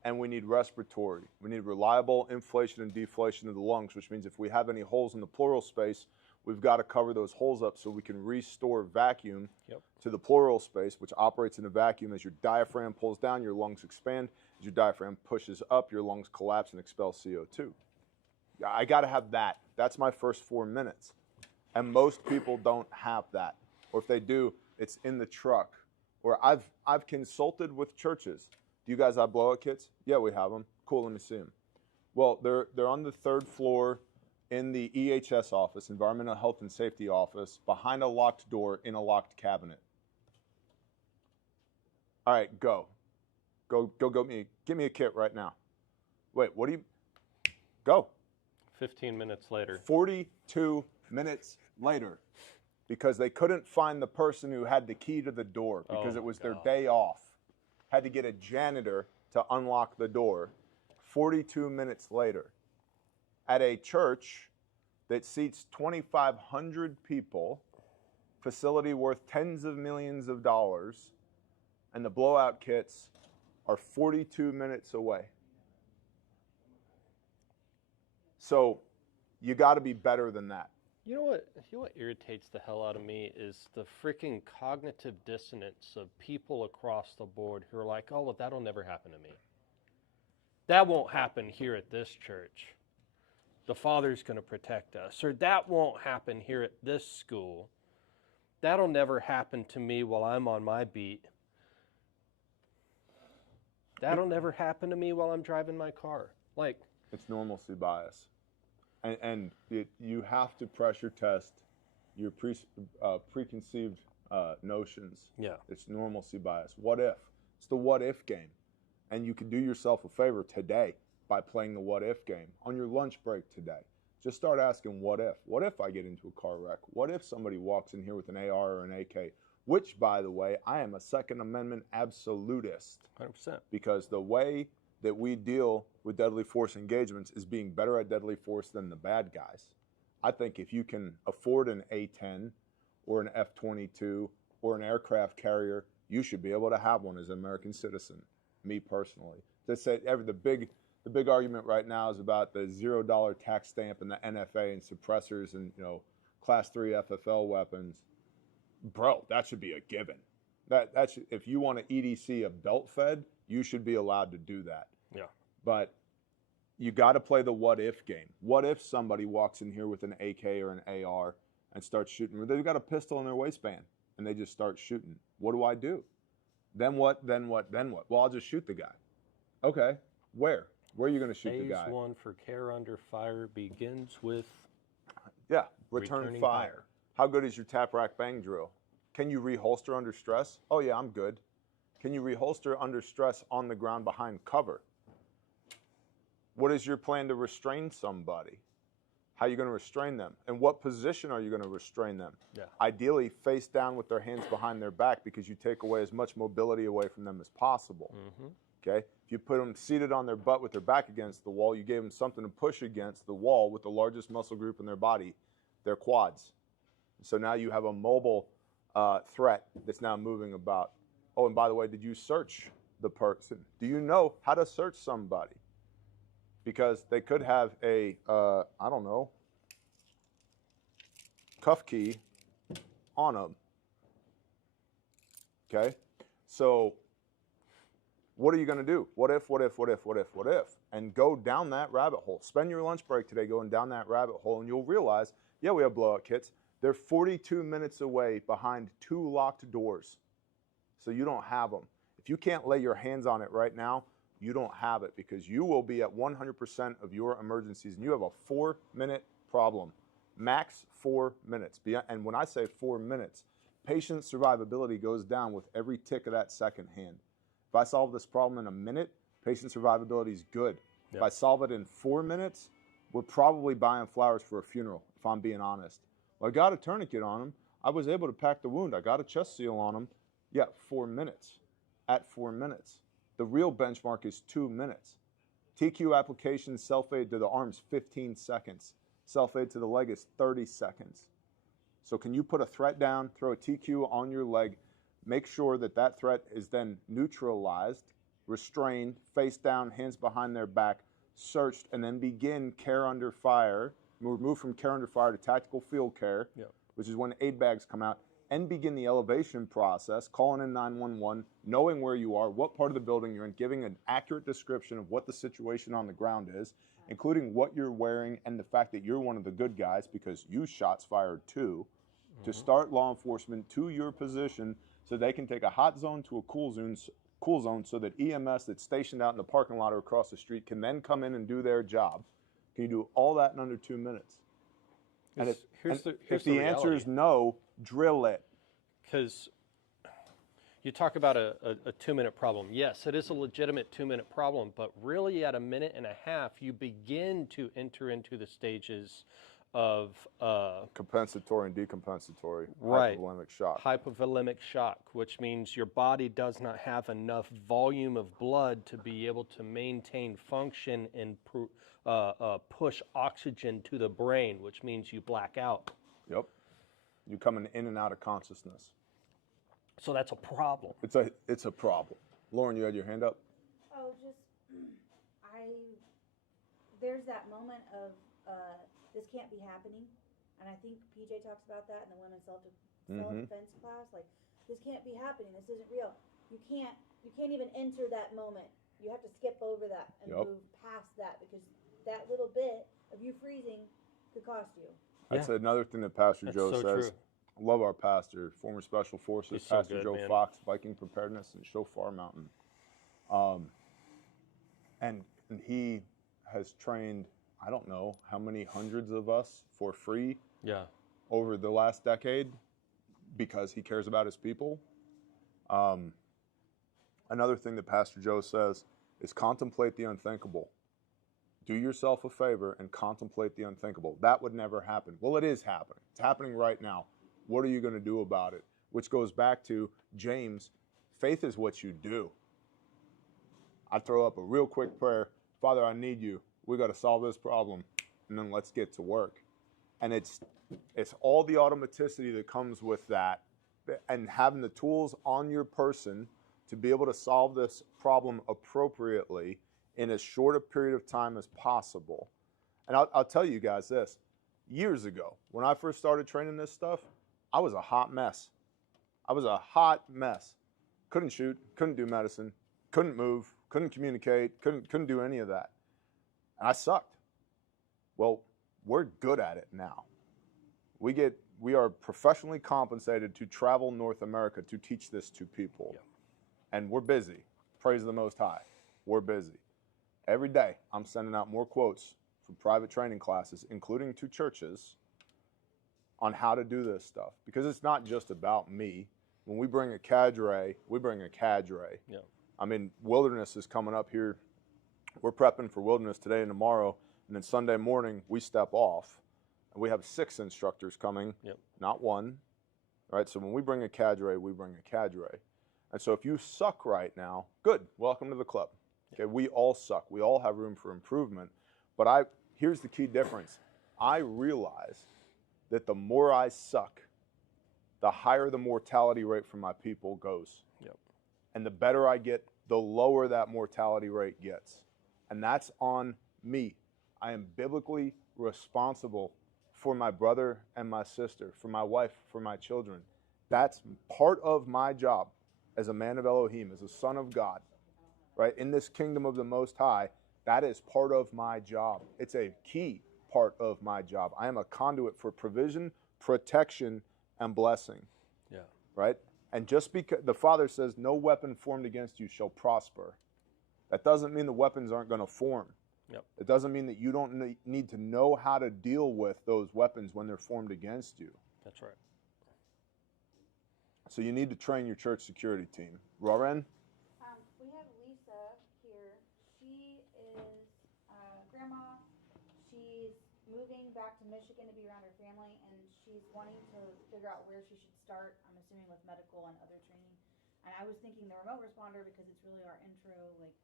And we need respiratory. We need reliable inflation and deflation of the lungs, which means if we have any holes in the pleural space, we've got to cover those holes up so we can restore vacuum to the pleural space, which operates in a vacuum. As your diaphragm pulls down, your lungs expand. As your diaphragm pushes up, your lungs collapse and expel CO2. I got to have that. That's my first 4 minutes. And most people don't have that. Or if they do, it's in the truck. Or I've consulted with churches. Do you guys have blowout kits? Yeah, we have them. Cool, let me see them. Well, they're on the 3rd floor in the EHS office, Environmental Health and Safety office, behind a locked door in a locked cabinet. All right, go. Go get me a kit right now. Wait, what do you, go. 15 minutes later. 42 minutes later, because they couldn't find the person who had the key to the door because it was their day off. Had to get a janitor to unlock the door. 42 minutes later. At a church that seats 2,500 people, facility worth tens of millions of dollars, and the blowout kits are 42 minutes away. So you got to be better than that. You know what irritates the hell out of me is the freaking cognitive dissonance of people across the board who are like, oh, well, that'll never happen to me. That won't happen here at this church. The Father's going to protect us. Or that won't happen here at this school. That'll never happen to me while I'm on my beat. That'll never happen to me while I'm driving my car. Like, it's normalcy bias. And you have to pressure test your preconceived notions. Yeah. It's normalcy bias. What if? It's the what if game. And you can do yourself a favor today by playing the what if game on your lunch break today. Just start asking, what if? What if I get into a car wreck? What if somebody walks in here with an AR or an AK? Which, by the way, I am a Second Amendment absolutist. 100%. Because the way that we deal with deadly force engagements is being better at deadly force than the bad guys. I think if you can afford an A-10 or an F-22 or an aircraft carrier, you should be able to have one as an American citizen, me personally. The big argument right now is about the $0 tax stamp and the NFA and suppressors and, you know, Class 3 FFL weapons. Bro, that should be a given. That should, if you want to EDC a belt fed, you should be allowed to do that. Yeah. But you got to play the what if game. What if somebody walks in here with an AK or an AR and starts shooting? They've got a pistol in their waistband and they just start shooting. What do I do? Then what? Then what? Then what? Well, I'll just shoot the guy. Okay. Where? Where are you going to shoot the guy? Phase 1 for care under fire begins with return returning fire. How good is your tap rack bang drill? Can you reholster under stress? Oh yeah, I'm good. Can you reholster under stress on the ground behind cover? What is your plan to restrain somebody? How are you going to restrain them? And what position are you going to restrain them? Yeah. Ideally, face down with their hands behind their back because you take away as much mobility away from them as possible. Mm-hmm. Okay? If you put them seated on their butt with their back against the wall, you gave them something to push against the wall with the largest muscle group in their body, their quads. So now you have a mobile threat that's now moving about. Oh, and by the way, did you search the person? Do you know how to search somebody? Because they could have a, I don't know, cuff key on them. Okay? So what are you going to do? What if, what if, what if, what if, what if? And go down that rabbit hole. Spend your lunch break today going down that rabbit hole, and you'll realize, yeah, we have blowout kits. They're 42 minutes away behind 2 locked doors. So you don't have them. If you can't lay your hands on it right now, you don't have it because you will be at 100% of your emergencies, and you have a 4-minute problem. Max 4 minutes. And when I say 4 minutes, patient survivability goes down with every tick of that second hand. If I solve this problem in a minute, patient survivability is good. Yep. If I solve it in 4 minutes, we're probably buying flowers for a funeral, if I'm being honest. Well, I got a tourniquet on him. I was able to pack the wound. I got a chest seal on him. Yeah, 4 minutes. At 4 minutes. The real benchmark is 2 minutes. TQ application, self-aid to the arms, 15 seconds. Self-aid to the leg is 30 seconds. So can you put a threat down, throw a TQ on your leg, make sure that that threat is then neutralized, restrained, face down, hands behind their back, searched, and then begin care under fire. We'll move from care under fire to tactical field care, which is when aid bags come out, and begin the elevation process, calling in 911, knowing where you are, what part of the building you're in, giving an accurate description of what the situation on the ground is, including what you're wearing and the fact that you're one of the good guys because you shots fired too, to start law enforcement to your position so they can take a hot zone to a cool zone so that EMS that's stationed out in the parking lot or across the street can then come in and do their job. Can you do all that in under 2 minutes? And if the answer is no, drill it. Because you talk about a 2-minute problem. Yes, it is a legitimate 2-minute problem, but really at a minute and a half, you begin to enter into the stages of compensatory and decompensatory hypovolemic shock. Hypovolemic shock, which means your body does not have enough volume of blood to be able to maintain function and push oxygen to the brain, which means you black out. Yep. You're coming in and out of consciousness. So that's a problem. It's a problem. Lauren, you had your hand up? Oh, there's that moment of, this can't be happening, and I think PJ talks about that in the women's self-defense class. Like, this can't be happening. This isn't real. You can't even enter that moment. You have to skip over that and move past that because that little bit of you freezing could cost you. That's another thing that Pastor Joe says. True. I love our pastor, former Special Forces, He's so Pastor good, Joe man. Fox, Viking Preparedness in Shofar Mountain. And he has trained, I don't know how many hundreds of us for free over the last decade because he cares about his people. Another thing that Pastor Joe says is contemplate the unthinkable. do yourself a favor and contemplate the unthinkable. That would never happen. Well, it is happening. It's happening right now. What are you going to do about it? Which goes back to James, faith is what you do. I throw up a real quick prayer. Father, I need you. We got to solve this problem, and then let's get to work. And it's all the automaticity that comes with that, and having the tools on your person to be able to solve this problem appropriately in as short a period of time as possible. And I'll tell you guys this. Years ago, when I first started training this stuff, I was a hot mess. I was a hot mess. Couldn't shoot, couldn't do medicine, couldn't move, couldn't communicate, couldn't do any of that. And I sucked. Well, we're good at it now. We are professionally compensated to travel North America to teach this to people. Yep. And we're busy. Praise the Most High. We're busy. Every day, I'm sending out more quotes for private training classes, including to churches, on how to do this stuff. Because it's not just about me. When we bring a cadre, we bring a cadre. Yeah. I mean, Wilderness is coming up here. We're prepping for Wilderness today and tomorrow. And then Sunday morning, we step off. And we have 6 instructors coming, Yep. not 1. All right, so when we bring a cadre, we bring a cadre. And so if you suck right now, good, welcome to the club. Okay, we all suck. We all have room for improvement. But here's the key difference. I realize that the more I suck, the higher the mortality rate for my people goes. Yep. And the better I get, the lower that mortality rate gets. And that's on me. I am biblically responsible for my brother and my sister, for my wife, for my children. That's part of my job as a man of Elohim, as a son of God, right? In this kingdom of the Most High, that is part of my job. It's a key part of my job. I am a conduit for provision, protection, and blessing. Yeah. Right? And just because the Father says, no weapon formed against you shall prosper, that doesn't mean the weapons aren't going to form. Yep. It doesn't mean that you don't need to know how to deal with those weapons when they're formed against you. That's right. So you need to train your church security team. Roran? We have Lisa here. She is grandma. She's moving back to Michigan to be around her family, and she's wanting to figure out where she should start, I'm assuming with medical and other training. And I was thinking the remote responder because it's really our intro, like.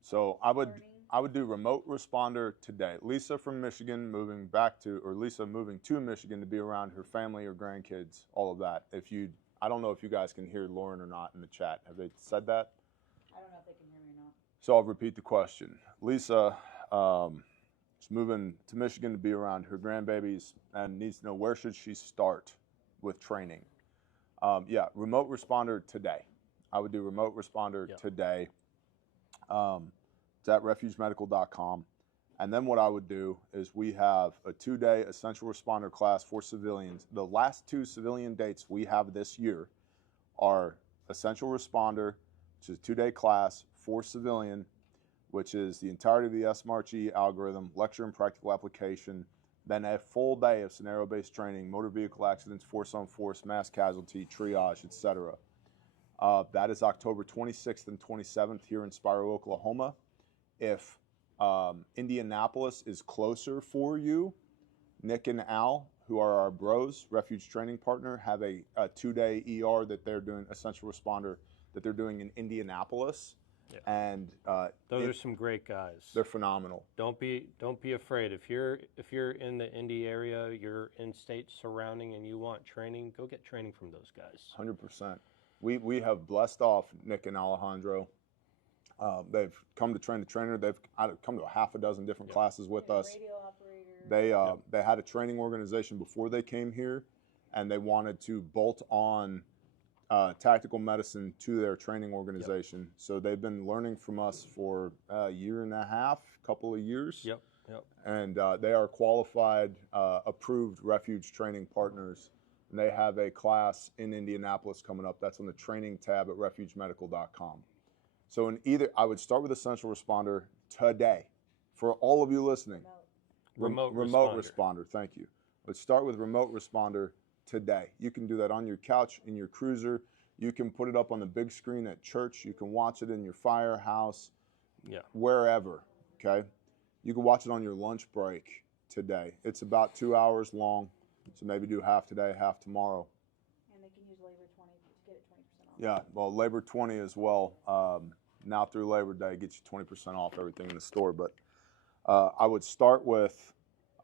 So I would do remote responder today. Lisa from Michigan moving to Michigan to be around her family or grandkids, all of that. I don't know if you guys can hear Lauren or not in the chat. Have they said that? I don't know if they can hear me or not. So I'll repeat the question. Lisa is moving to Michigan to be around her grandbabies and needs to know where should she start with training. Remote responder today. I would do remote responder today. It's at refugemedical.com. And then what I would do is we have a 2-day essential responder class for civilians. The last 2 civilian dates we have this year are essential responder, which is a 2-day class for civilian, which is the entirety of the SMART-G algorithm, lecture and practical application, then a full day of scenario-based training, motor vehicle accidents, force on force, mass casualty, triage, etc. That is October 26th and 27th here in Spiro, Oklahoma. If Indianapolis is closer for you, Nick and Al, who are our bros, refuge training partner, have a 2-day ER that they're doing, essential responder, that they're doing in Indianapolis. Yeah. And those are some great guys. They're phenomenal. Don't be afraid. If you're in the Indy area, you're in states surrounding, and you want training, go get training from those guys. 100%. We have blessed off Nick and Alejandro. They've come to train the trainer. They've come to a half a dozen different classes with us. Radio operator. They had a training organization before they came here, and they wanted to bolt on tactical medicine to their training organization. Yep. So they've been learning from us for a year and a half, couple of years. Yep. And they are qualified, approved refuge training partners. And they have a class in Indianapolis coming up. That's on the training tab at refugemedical.com. So I would start with essential responder today. For all of you listening, remote responder. Thank you. Let's start with remote responder today. You can do that on your couch, in your cruiser. You can put it up on the big screen at church. You can watch it in your firehouse, wherever, okay? You can watch it on your lunch break today. It's about 2 hours long, so maybe do half today, half tomorrow. And they can use Labor 20 to get it 20% off. Yeah, well, Labor 20 as well. Now through Labor Day, gets you 20% off everything in the store. But I would start with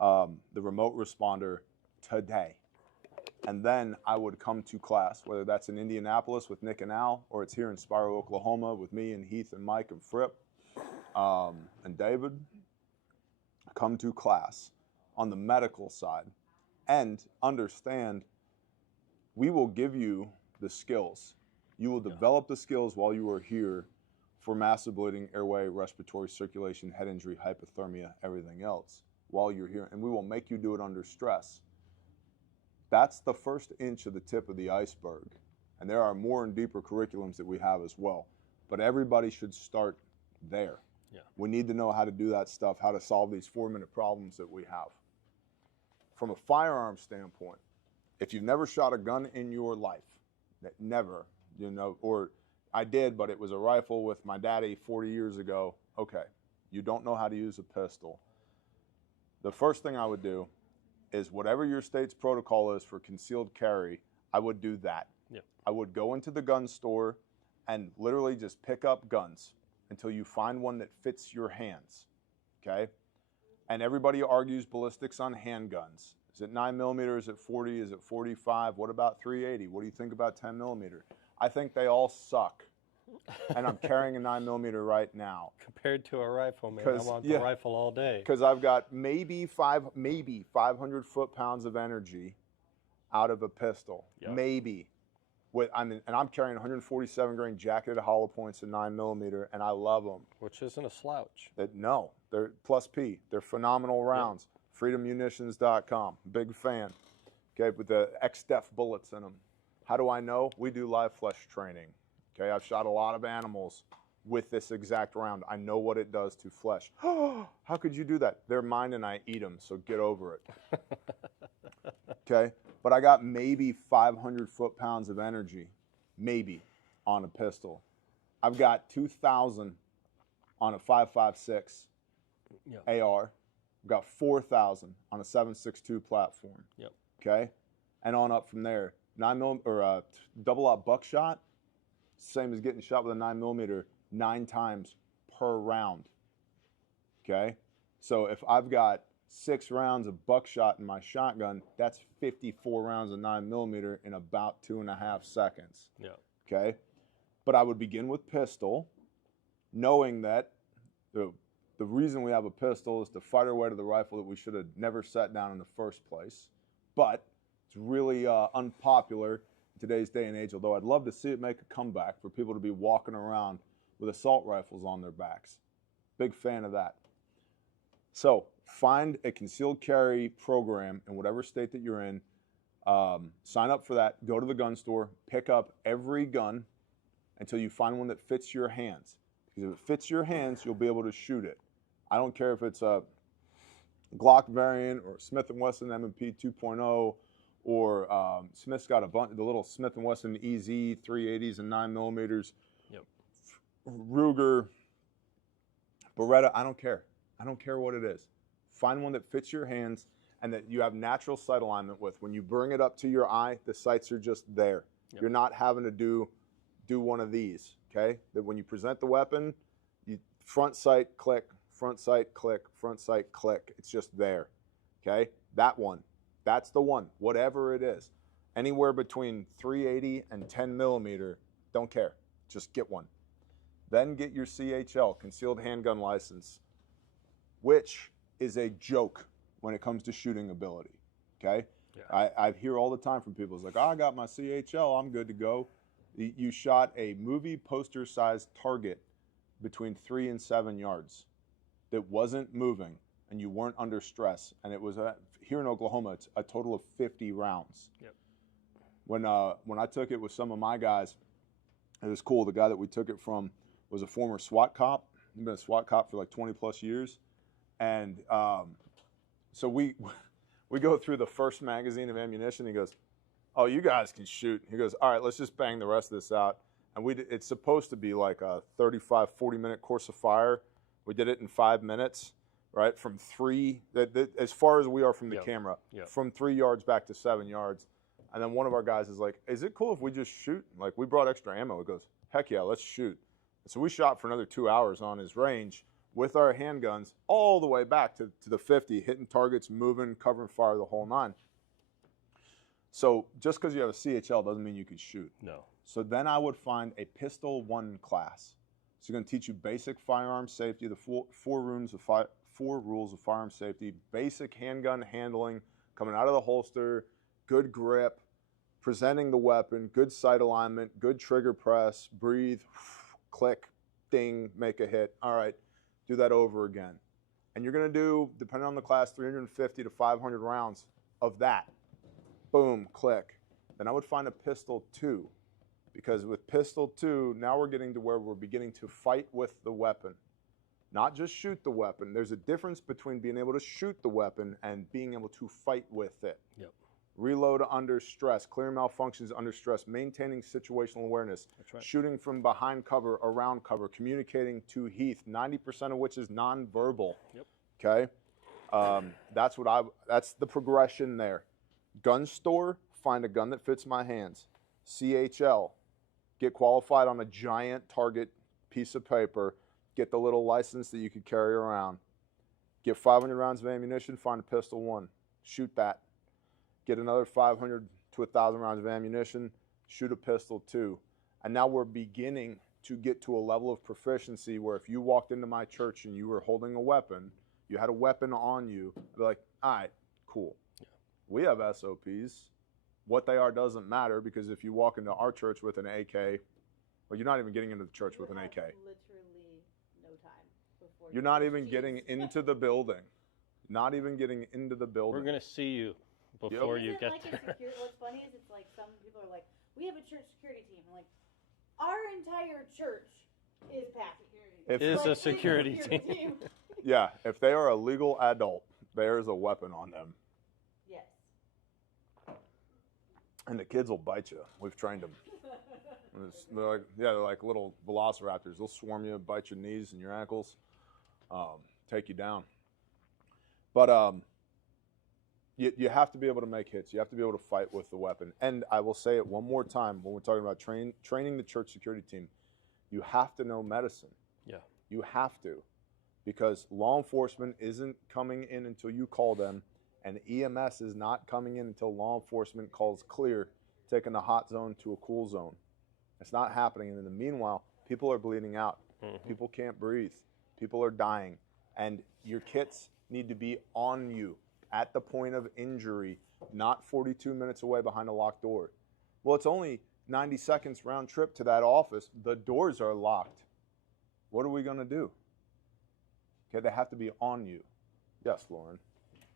the remote responder today. And then I would come to class, whether that's in Indianapolis with Nick and Al, or it's here in Spiro, Oklahoma with me and Heath and Mike and Fripp and David. Come to class on the medical side and understand we will give you the skills. You will develop the skills while you are here for massive bleeding, airway, respiratory, circulation, head injury, hypothermia, everything else while you're here. And we will make you do it under stress. That's the first inch of the tip of the iceberg. And there are more and deeper curriculums that we have as well. But everybody should start there. Yeah. We need to know how to do that stuff, how to solve these 4-minute problems that we have. From a firearm standpoint, if you've never shot a gun in your life, never, you know, or I did, but it was a rifle with my daddy 40 years ago. Okay, you don't know how to use a pistol. The first thing I would do is whatever your state's protocol is for concealed carry, I would do that. Yep. I would go into the gun store and literally just pick up guns until you find one that fits your hands, okay? And everybody argues ballistics on handguns. Is it 9mm? Is it 40? Is it 45? What about 380? What do you think about 10mm? I think they all suck. And I'm carrying a 9mm right now. Compared to a rifle, man, I want the rifle all day. Because I've got maybe 500 foot-pounds of energy out of a pistol. Yep. Maybe. And I'm carrying 147 grain jacketed hollow points at 9mm, and I love them. Which isn't a slouch. No, they're plus P. They're phenomenal rounds. Yep. FreedomMunitions.com. Big fan. Okay, with the XDEF bullets in them. How do I know? We do live flesh training. Okay, I've shot a lot of animals with this exact round. I know what it does to flesh. How could you do that? They're mine and I eat them, so get over it. Okay, but I got maybe 500 foot-pounds of energy, maybe, on a pistol. I've got 2,000 on a 5.56 AR. I've got 4,000 on a 7.62 platform. Yep. Okay, and on up from there. 9mm or double-aught buckshot. Same as getting shot with a 9mm 9 times per round. Okay, so if I've got 6 rounds of buckshot in my shotgun, that's 54 rounds of 9mm in about 2.5 seconds. Yeah. Okay, but I would begin with pistol, knowing that the reason we have a pistol is to fight our way to the rifle that we should have never set down in the first place. But it's really unpopular in today's day and age, although I'd love to see it make a comeback for people to be walking around with assault rifles on their backs. Big fan of that. So find a concealed carry program in whatever state that you're in. Sign up for that. Go to the gun store. Pick up every gun until you find one that fits your hands. Because if it fits your hands, you'll be able to shoot it. I don't care if it's a Glock variant or Smith & Wesson M&P 2.0 or Smith's got a bunch of the little Smith & Wesson EZ 380s and 9mm. Yep. Ruger, Beretta, I don't care. I don't care what it is. Find one that fits your hands and that you have natural sight alignment with. When you bring it up to your eye, the sights are just there. Yep. You're not having to do one of these, okay? That when you present the weapon, you front sight, click, front sight, click, front sight, click. It's just there, okay? That one. That's the one, whatever it is. Anywhere between 380 and 10mm, don't care. Just get one. Then get your CHL, Concealed Handgun License, which is a joke when it comes to shooting ability, okay? Yeah. I hear all the time from people, it's like, oh, I got my CHL, I'm good to go. You shot a movie poster-sized target between 3 and 7 yards that wasn't moving, and you weren't under stress, and it was here in Oklahoma, it's a total of 50 rounds. Yep. When I took it with some of my guys, it was cool. The guy that we took it from was a former SWAT cop. He'd been a SWAT cop for like 20 plus years, and so we go through the first magazine of ammunition. He goes, "Oh, you guys can shoot." He goes, "All right, let's just bang the rest of this out." And it's supposed to be like a 35, 40-minute course of fire. We did it in 5 minutes. right? From as far as we are from the Yep. camera, Yep. from 3 yards back to 7 yards. And then one of our guys is like, is it cool if we just shoot? Like, we brought extra ammo. He goes, heck yeah, let's shoot. And so we shot for another 2 hours on his range with our handguns all the way back to the 50, hitting targets, moving, covering fire, the whole nine. So just because you have a CHL doesn't mean you can shoot. No. So then I would find a Pistol 1 class. So going to teach you basic firearm safety, the four rules of firearm safety, basic handgun handling, coming out of the holster, good grip, presenting the weapon, good sight alignment, good trigger press, breathe, click, ding, make a hit. All right, do that over again. And you're going to do, depending on the class, 350 to 500 rounds of that. Boom, click. Then I would find a Pistol 2, because with Pistol 2, now we're getting to where we're beginning to fight with the weapon. Not just shoot the weapon. There's a difference between being able to shoot the weapon and being able to fight with it. Yep. Reload under stress, clearing malfunctions under stress, maintaining situational awareness, That's right. shooting from behind cover, around cover, communicating to Heath, 90% of which is nonverbal. Yep. Okay? That's the progression there. Gun store, find a gun that fits my hands. CHL, get qualified on a giant target piece of paper, get the little license that you could carry around. Get 500 rounds of ammunition, find a Pistol 1, shoot that. Get another 500 to 1,000 rounds of ammunition, shoot a Pistol 2. And now we're beginning to get to a level of proficiency where if you walked into my church and you were holding a weapon, you had a weapon on you, I'd be like, all right, cool. Yeah. We have SOPs. What they are doesn't matter, because if you walk into our church with an AK, well, you're not even getting into the church with an AK. Literally no time before you're not even getting into the building. Not even getting into the building. We're going to see you before you get there. What's funny is it's like some people are like, we have a church security team. I'm like, our entire church is PAC. Is a security team. Yeah, if they are a legal adult, there's a weapon on them. Yes. And the kids will bite you. We've trained them. They're like little velociraptors. They'll swarm you, bite your knees and your ankles, take you down. But you have to be able to make hits. You have to be able to fight with the weapon. And I will say it one more time when we're talking about training the church security team. You have to know medicine. Yeah. You have to. Because law enforcement isn't coming in until you call them, and EMS is not coming in until law enforcement calls clear, taking the hot zone to a cool zone. It's not happening. And in the meanwhile, people are bleeding out. Mm-hmm. People can't breathe. People are dying. And your kits need to be on you at the point of injury, not 42 minutes away behind a locked door. Well, it's only 90 seconds round trip to that office. The doors are locked. What are we going to do? Okay, they have to be on you. Yes, Lauren.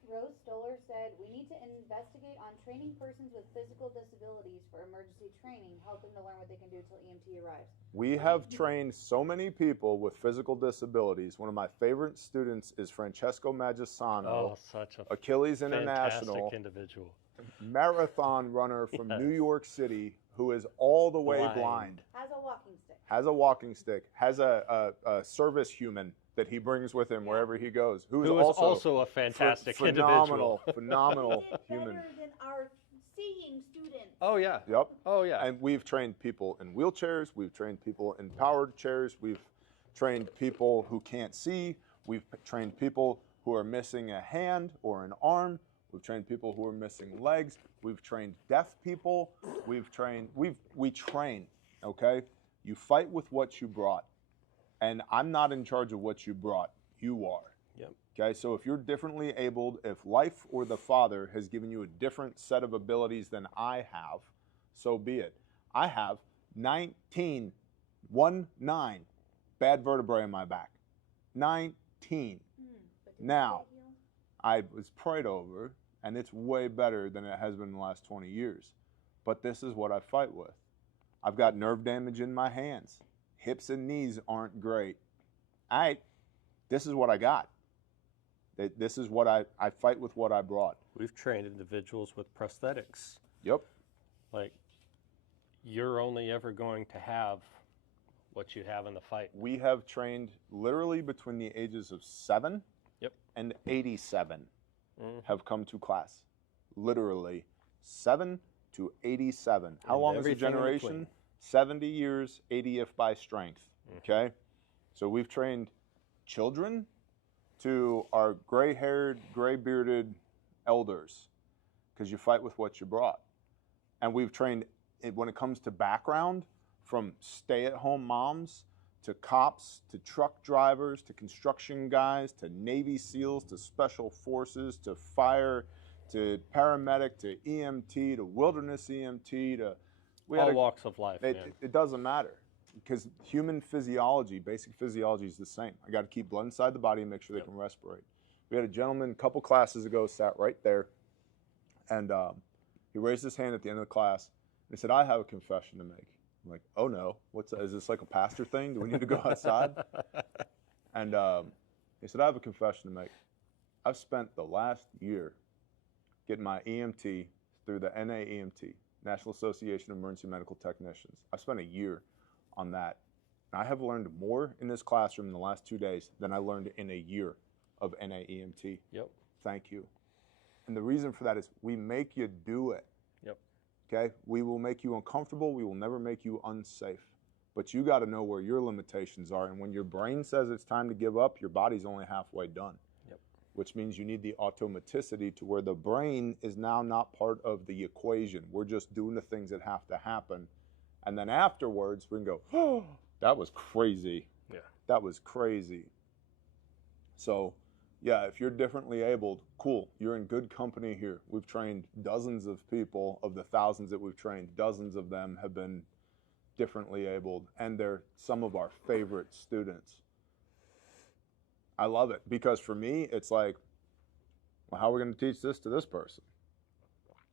Rose Stoller said, we need to investigate on training persons with physical disabilities for emergency training, help them to learn what they can do until EMT arrives. We have trained so many people with physical disabilities. One of my favorite students is Francesco Magisano, such a Achilles International individual, marathon runner from New York City, who is all the way blind. Has a walking stick. Has a walking stick. Has a service human that he brings with him wherever he goes. Who is also a fantastic phenomenal Phenomenal human. Better than our seeing students. Oh yeah. Yep. Oh yeah. And we've trained people in wheelchairs. We've trained people in powered chairs. We've trained people who can't see. We've trained people who are missing a hand or an arm. We've trained people who are missing legs. We've trained deaf people. We train, okay? You fight with what you brought. And I'm not in charge of what you brought. You are. Yep. Okay, so if you're differently abled, if life or the Father has given you a different set of abilities than I have, so be it. I have 19 bad vertebrae in my back. 19. Now, I was prayed over, and it's way better than it has been in the last 20 years. But this is what I fight with. I've got nerve damage in my hands. Hips and knees aren't great. All right, this is what I got. This is what I fight with what I brought. We've trained individuals with prosthetics. Yep. Like, you're only ever going to have what you have in the fight. We have trained literally between the ages of 7 Yep. and 87 have come to class. Literally 7 to 87. How And long is a everything in generation? between. 70 years, 80 if by strength. Okay? So we've trained children to our gray-haired, gray-bearded elders, because you fight with what you brought. And we've trained, when it comes to background, from stay-at-home moms to cops to truck drivers to construction guys to Navy SEALs to special forces to fire to paramedic to EMT to wilderness EMT to All walks of life, man. it doesn't matter, because human physiology, basic physiology, is the same. I got to keep blood inside the body and make sure they can respirate. We had a gentleman a couple classes ago sat right there, and he raised his hand at the end of the class and he said, "I have a confession to make." I'm like, "Oh no, what's that? Is this like a pastor thing? Do we need to go outside?" And he said, "I have a confession to make. I've spent the last year getting my EMT through the NAEMT, National Association of Emergency Medical Technicians. I spent a year on that. And I have learned more in this classroom in the last 2 days than I learned in a year of NAEMT. Yep. Thank you." And the reason for that is we make you do it. Yep. Okay? We will make you uncomfortable. We will never make you unsafe. But you got to know where your limitations are. And when your brain says it's time to give up, your body's only halfway done. Yep. Which means you need the automaticity to where the brain is now not part of the equation. We're just doing the things that have to happen. And then afterwards, we can go, "Oh, that was crazy. Yeah. That was crazy." So, yeah, if you're differently abled, cool. You're in good company here. We've trained dozens of people. Of the thousands that we've trained, dozens of them have been differently abled, and they're some of our favorite students. I love it, because for me, it's like, well, how are we going to teach this to this person?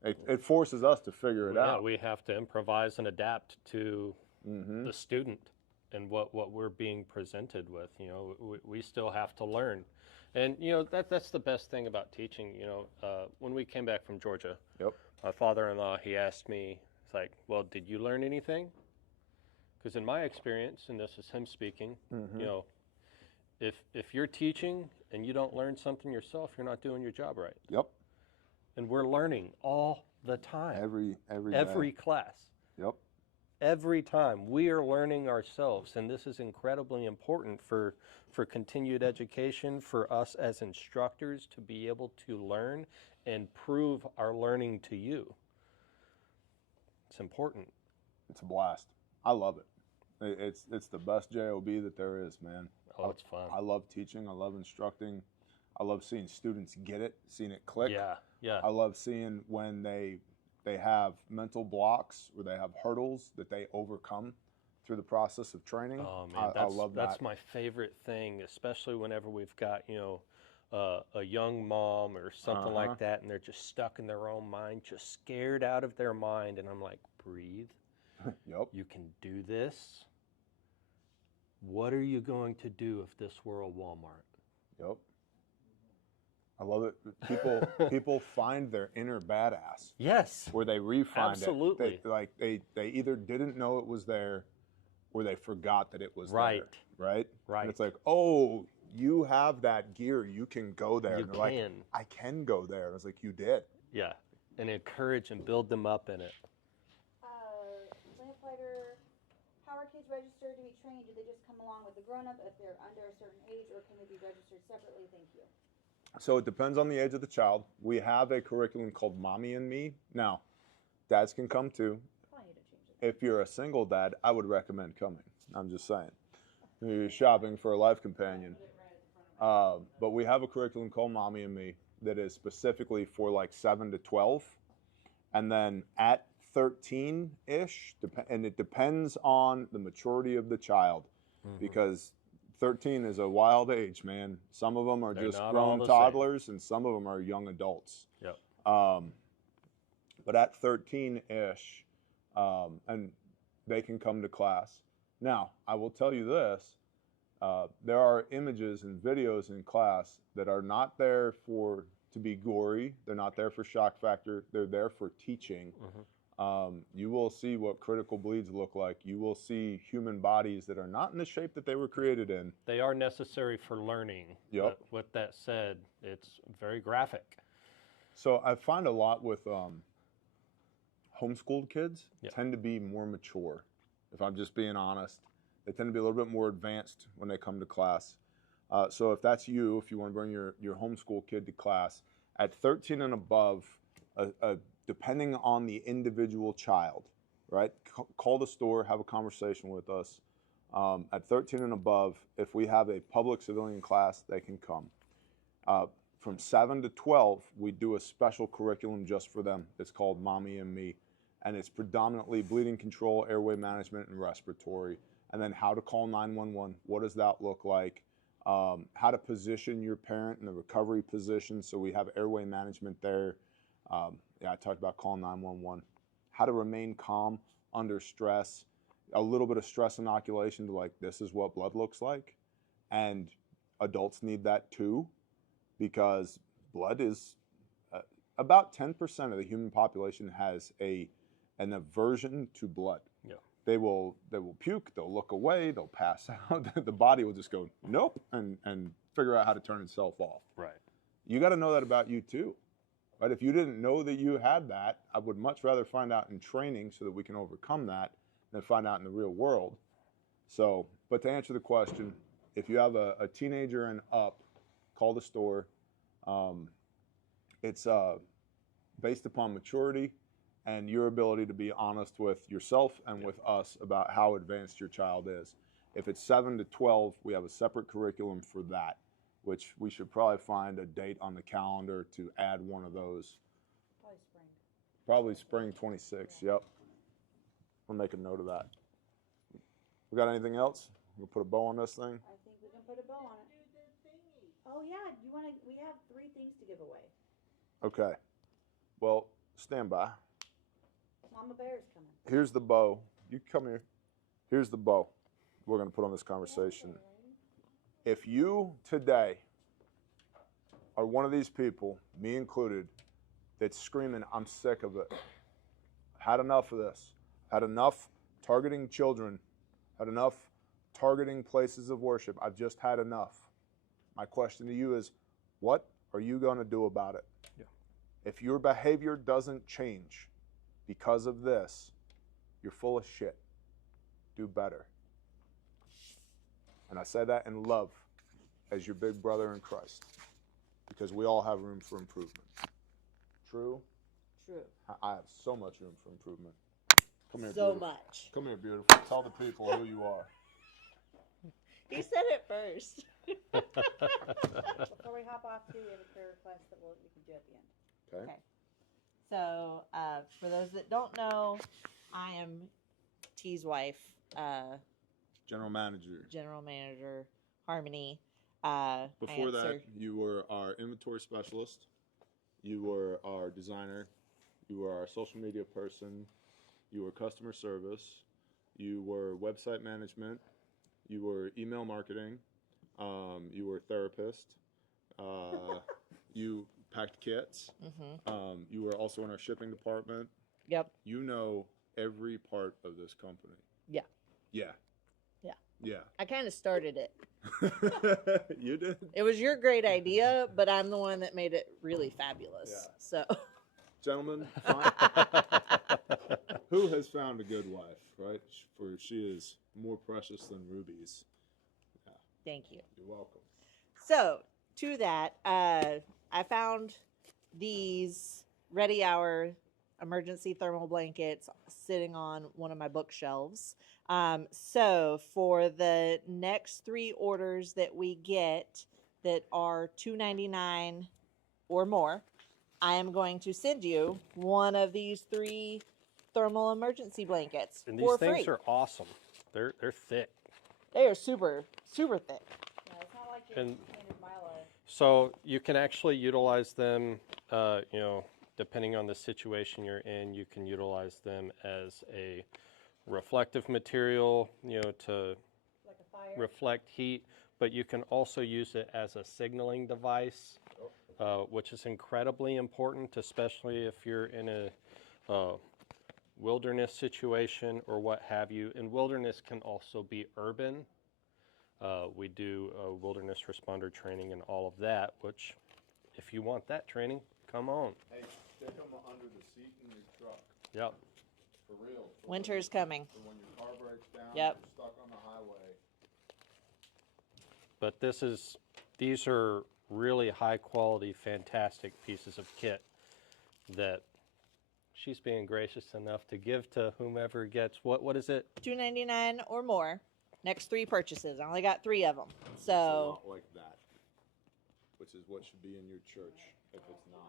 It forces us to figure it out. We have to improvise and adapt to the student and what we're being presented with. You know, we still have to learn. And, you know, that's the best thing about teaching. You know, when we came back from Georgia, my father-in-law, he asked me, it's like, "Well, did you learn anything?" Because in my experience, and this is him speaking, you know, if you're teaching and you don't learn something yourself, you're not doing your job right. Yep. And we're learning all the time. Every day. class. Yep. Every time we are learning ourselves, and this is incredibly important for continued education, for us as instructors to be able to learn and prove our learning to you. It's important. It's a blast. I love it. It's the best JOB that there is, man. Oh, it's fun. I love teaching. I love instructing. I love seeing students get it, seeing it click. Yeah. I love seeing when they have mental blocks or they have hurdles that they overcome through the process of training. Oh man, I love that. That's my favorite thing, especially whenever we've got, you know, a young mom or something like that, and they're just stuck in their own mind, just scared out of their mind, and I'm like, breathe. Yep. You can do this. What are you going to do if this were a Walmart? Yep. I love it. People find their inner badass. Yes. Where they refine Absolutely. it. They either didn't know it was there, or they forgot that it was there. Right. And it's like, oh, you have that gear. You can go there. You and they're like, I can go there. And I was like, you did. Yeah. And encourage and build them up in it. Lamplighter, how are kids registered to be trained? Do they just come along with the grown-up if they're under a certain age, or can they be registered separately? Thank you. So it depends on the age of the child. We have a curriculum called Mommy and Me. Now, dads can come too. Probably need to change it. If you're a single dad, I would recommend coming. I'm just saying. You're shopping for a life companion. But we have a curriculum called Mommy and Me that is specifically for like 7 to 12. And then at 13-ish, and it depends on the maturity of the child, because 13 is a wild age, man. Some of them are just grown toddlers, and some of them are young adults. Yep. But at 13-ish, and they can come to class. Now, I will tell you this. There are images and videos in class that are not there to be gory. They're not there for shock factor. They're there for teaching. You will see what critical bleeds look like. You will see human bodies that are not in the shape that they were created in. They are necessary for learning. Yep. But with that said, it's very graphic. So I find a lot with homeschooled kids Yep. tend to be more mature. If I'm just being honest, they tend to be a little bit more advanced when they come to class. So if that's you, if you want to bring your homeschool kid to class, at 13 and above, depending on the individual child, right? Call the store, have a conversation with us. At 13 and above, if we have a public civilian class, they can come. From 7 to 12, we do a special curriculum just for them. It's called Mommy and Me, and it's predominantly bleeding control, airway management, and respiratory. And then how to call 911. What does that look like? How to position your parent in the recovery position. So we have airway management there. Yeah, I talked about calling 911. How to remain calm under stress. A little bit of stress inoculation to like, this is what blood looks like. And adults need that too, because blood is about 10% of the human population has an aversion to blood. Yeah. They will puke, they'll look away, they'll pass out. The body will just go, nope, and figure out how to turn itself off. Right. You got to know that about you too. Right? If you didn't know that you had that, I would much rather find out in training so that we can overcome that than find out in the real world. So, but to answer the question, if you have a teenager and up, call the store. It's based upon maturity and your ability to be honest with yourself and with us about how advanced your child is. If it's 7 to 12, we have a separate curriculum for that, which we should probably find a date on the calendar to add one of those. Probably spring. Probably spring 26, yep. We'll make a note of that. We got anything else? We'll put a bow on this thing. I think we can put a bow on it. Oh yeah, we have 3 things to give away. Okay. Well, stand by. Mama Bear's coming. Here's the bow. You come here. Here's the bow we're going to put on this conversation. If you today are one of these people, me included, that's screaming, I'm sick of it. Had enough of this. Had enough targeting children. Had enough targeting places of worship. I've just had enough. My question to you is, what are you going to do about it? Yeah. If your behavior doesn't change because of this, you're full of shit. Do better. And I say that in love as your big brother in Christ, because we all have room for improvement. True? True. I have so much room for improvement. Come here, So beautiful. much. Come here, beautiful. Tell the people who you are. He said it first. Before we hop off too, we have a prayer request that we can do at the end. Okay. Okay. So, for those that don't know, I am T's wife, General manager. General Manager, Harmony. Before that, you were our inventory specialist. You were our designer. You were our social media person. You were customer service. You were website management. You were email marketing. You were therapist. You packed kits. Mm-hmm. You were also in our shipping department. Yep. You know every part of this company. Yeah. Yeah. Yeah. Yeah. I kind of started it. You did? It was your great idea, but I'm the one that made it really fabulous. Yeah. So, Gentlemen, who has found a good wife, right? For she is more precious than rubies. Yeah. thank you. You're welcome. So, to that, I found these Ready Hour emergency thermal blankets sitting on one of my bookshelves. So, for the next 3 orders that we get that are $2.99 or more, I am going to send you one of these 3 thermal emergency blankets And these for things free. are awesome. They're thick. They are super, super thick. Yeah, it's not like your And- standard Mylar. So you can actually utilize them, depending on the situation you're in, you can utilize them as a reflective material, to Like a fire. reflect heat, but you can also use it as a signaling device, which is incredibly important, especially if you're in a wilderness situation or what have you. And wilderness can also be urban. We do wilderness responder training and all of that, which if you want that training, come on. Hey, stick them under the seat in your truck. Yep. For real. Winter's coming. For when your car breaks down, Yep. you're stuck on the highway. But these are really high quality, fantastic pieces of kit that she's being gracious enough to give to whomever gets, what is it? $2.99 or more. Next 3 purchases. I only got 3 of them. It's a So lot like that, which is what should be in your church if it's not.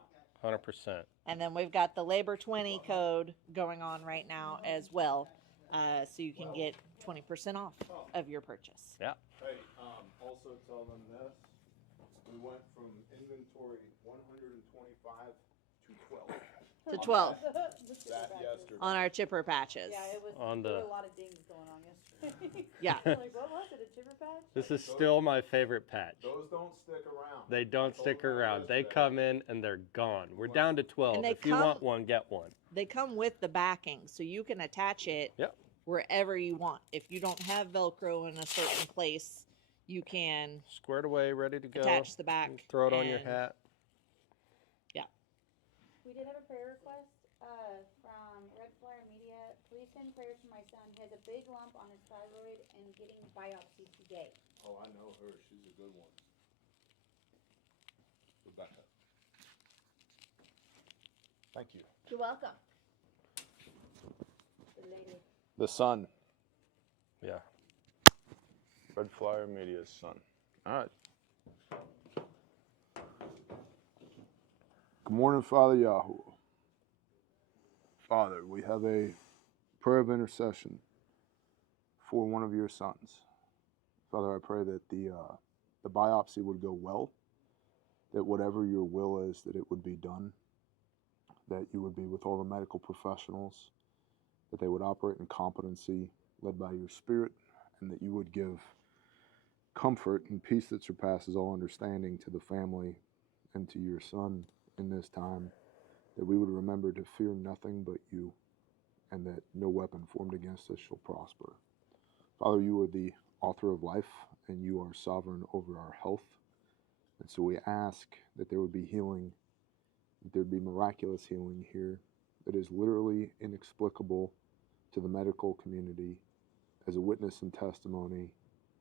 100%. and then we've got the Labor 20 code going on right now as well. So you can get 20% off of your purchase. Yeah. Hey, also tell them this. We went from inventory 125 to 12. To 12 That yesterday. on our chipper patches. Yeah, it was, On there the- were a lot of dings going on yesterday. Yeah. Like, what was it, a chipper patch? This is still my favorite patch. Those don't stick around. They don't I told stick them around. They yesterday. come in and they're gone. We're down to 12. And they If you come- want one, get one. They come with the backing, so you can attach it Yep. wherever you want. If you don't have Velcro in a certain place, you can Squared away, ready to go. attach the back. Throw it on your and- hat. We did have a prayer request from Red Flyer Media. Please send prayers for my son. He has a big lump on his thyroid and getting biopsies today. Oh, I know her. She's a good one. Rebecca. Thank you. You're welcome. The lady. The son. Yeah. Red Flyer Media's son. All right. Good morning, Father Yahweh. Father, we have a prayer of intercession for one of your sons. Father, I pray that the biopsy would go well, that whatever your will is, that it would be done, that you would be with all the medical professionals, that they would operate in competency led by your Spirit, and that you would give comfort and peace that surpasses all understanding to the family and to your son in this time, that we would remember to fear nothing but you, and that no weapon formed against us shall prosper. Father, you are the author of life, and you are sovereign over our health. And so we ask that there would be healing, that there would be miraculous healing here that is literally inexplicable to the medical community as a witness and testimony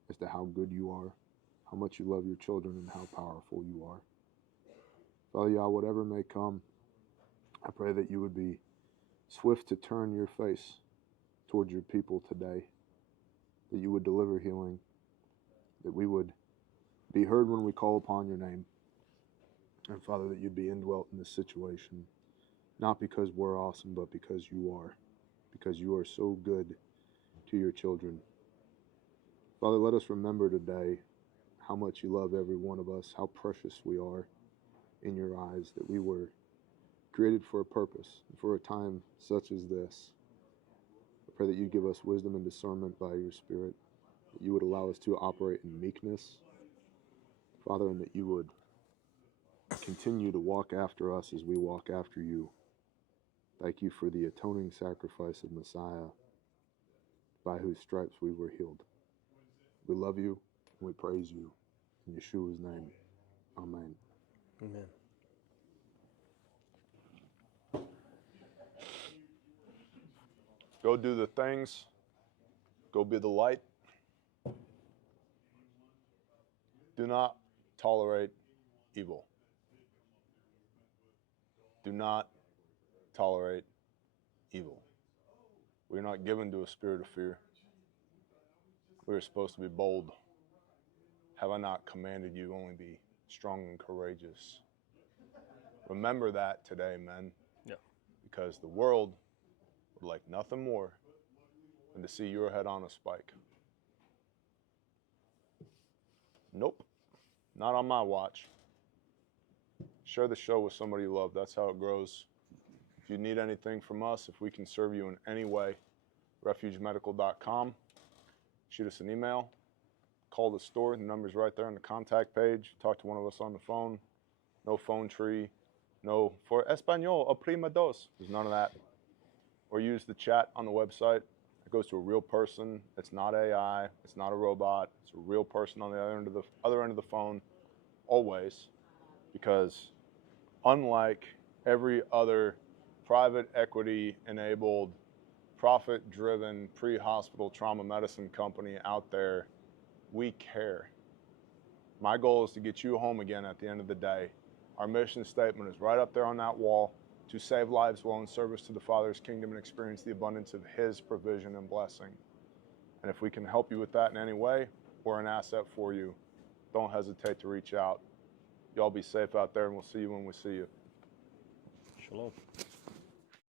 as to how good you are, how much you love your children, and how powerful you are. Father Yah, whatever may come, I pray that you would be swift to turn your face towards your people today, that you would deliver healing, that we would be heard when we call upon your name, and Father, that you'd be indwelt in this situation, not because we're awesome, but because you are so good to your children. Father, let us remember today how much you love every one of us, how precious we are in your eyes, that we were created for a purpose, and for a time such as this. I pray that you give us wisdom and discernment by your Spirit, that you would allow us to operate in meekness, Father, and that you would continue to walk after us as we walk after you. Thank you for the atoning sacrifice of Messiah, by whose stripes we were healed. We love you, and we praise you. In Yeshua's name, amen. Amen. Go do the things. Go be the light. Do not tolerate evil. Do not tolerate evil. We're not given to a spirit of fear. We're supposed to be bold. Have I not commanded you only be strong and courageous? Remember that today, men. Yeah. Because the world would like nothing more than to see your head on a spike. Nope. Not on my watch. Share the show with somebody you love. That's how it grows. If you need anything from us, if we can serve you in any way, refugemedical.com. Shoot us an email. Call the store. The number's right there on the contact page. Talk to one of us on the phone. No phone tree. No, for Espanol, o prima dos. There's none of that. or use the chat on the website. It goes to a real person. It's not AI. It's not a robot. It's a real person on the other end of the phone, always, because unlike every other private equity-enabled, profit-driven pre-hospital trauma medicine company out there, we care. My goal is to get you home again at the end of the day. Our mission statement is right up there on that wall: to save lives while in service to the Father's kingdom and experience the abundance of His provision and blessing. And if we can help you with that in any way, we're an asset for you. Don't hesitate to reach out. Y'all be safe out there, and we'll see you when we see you. Shalom.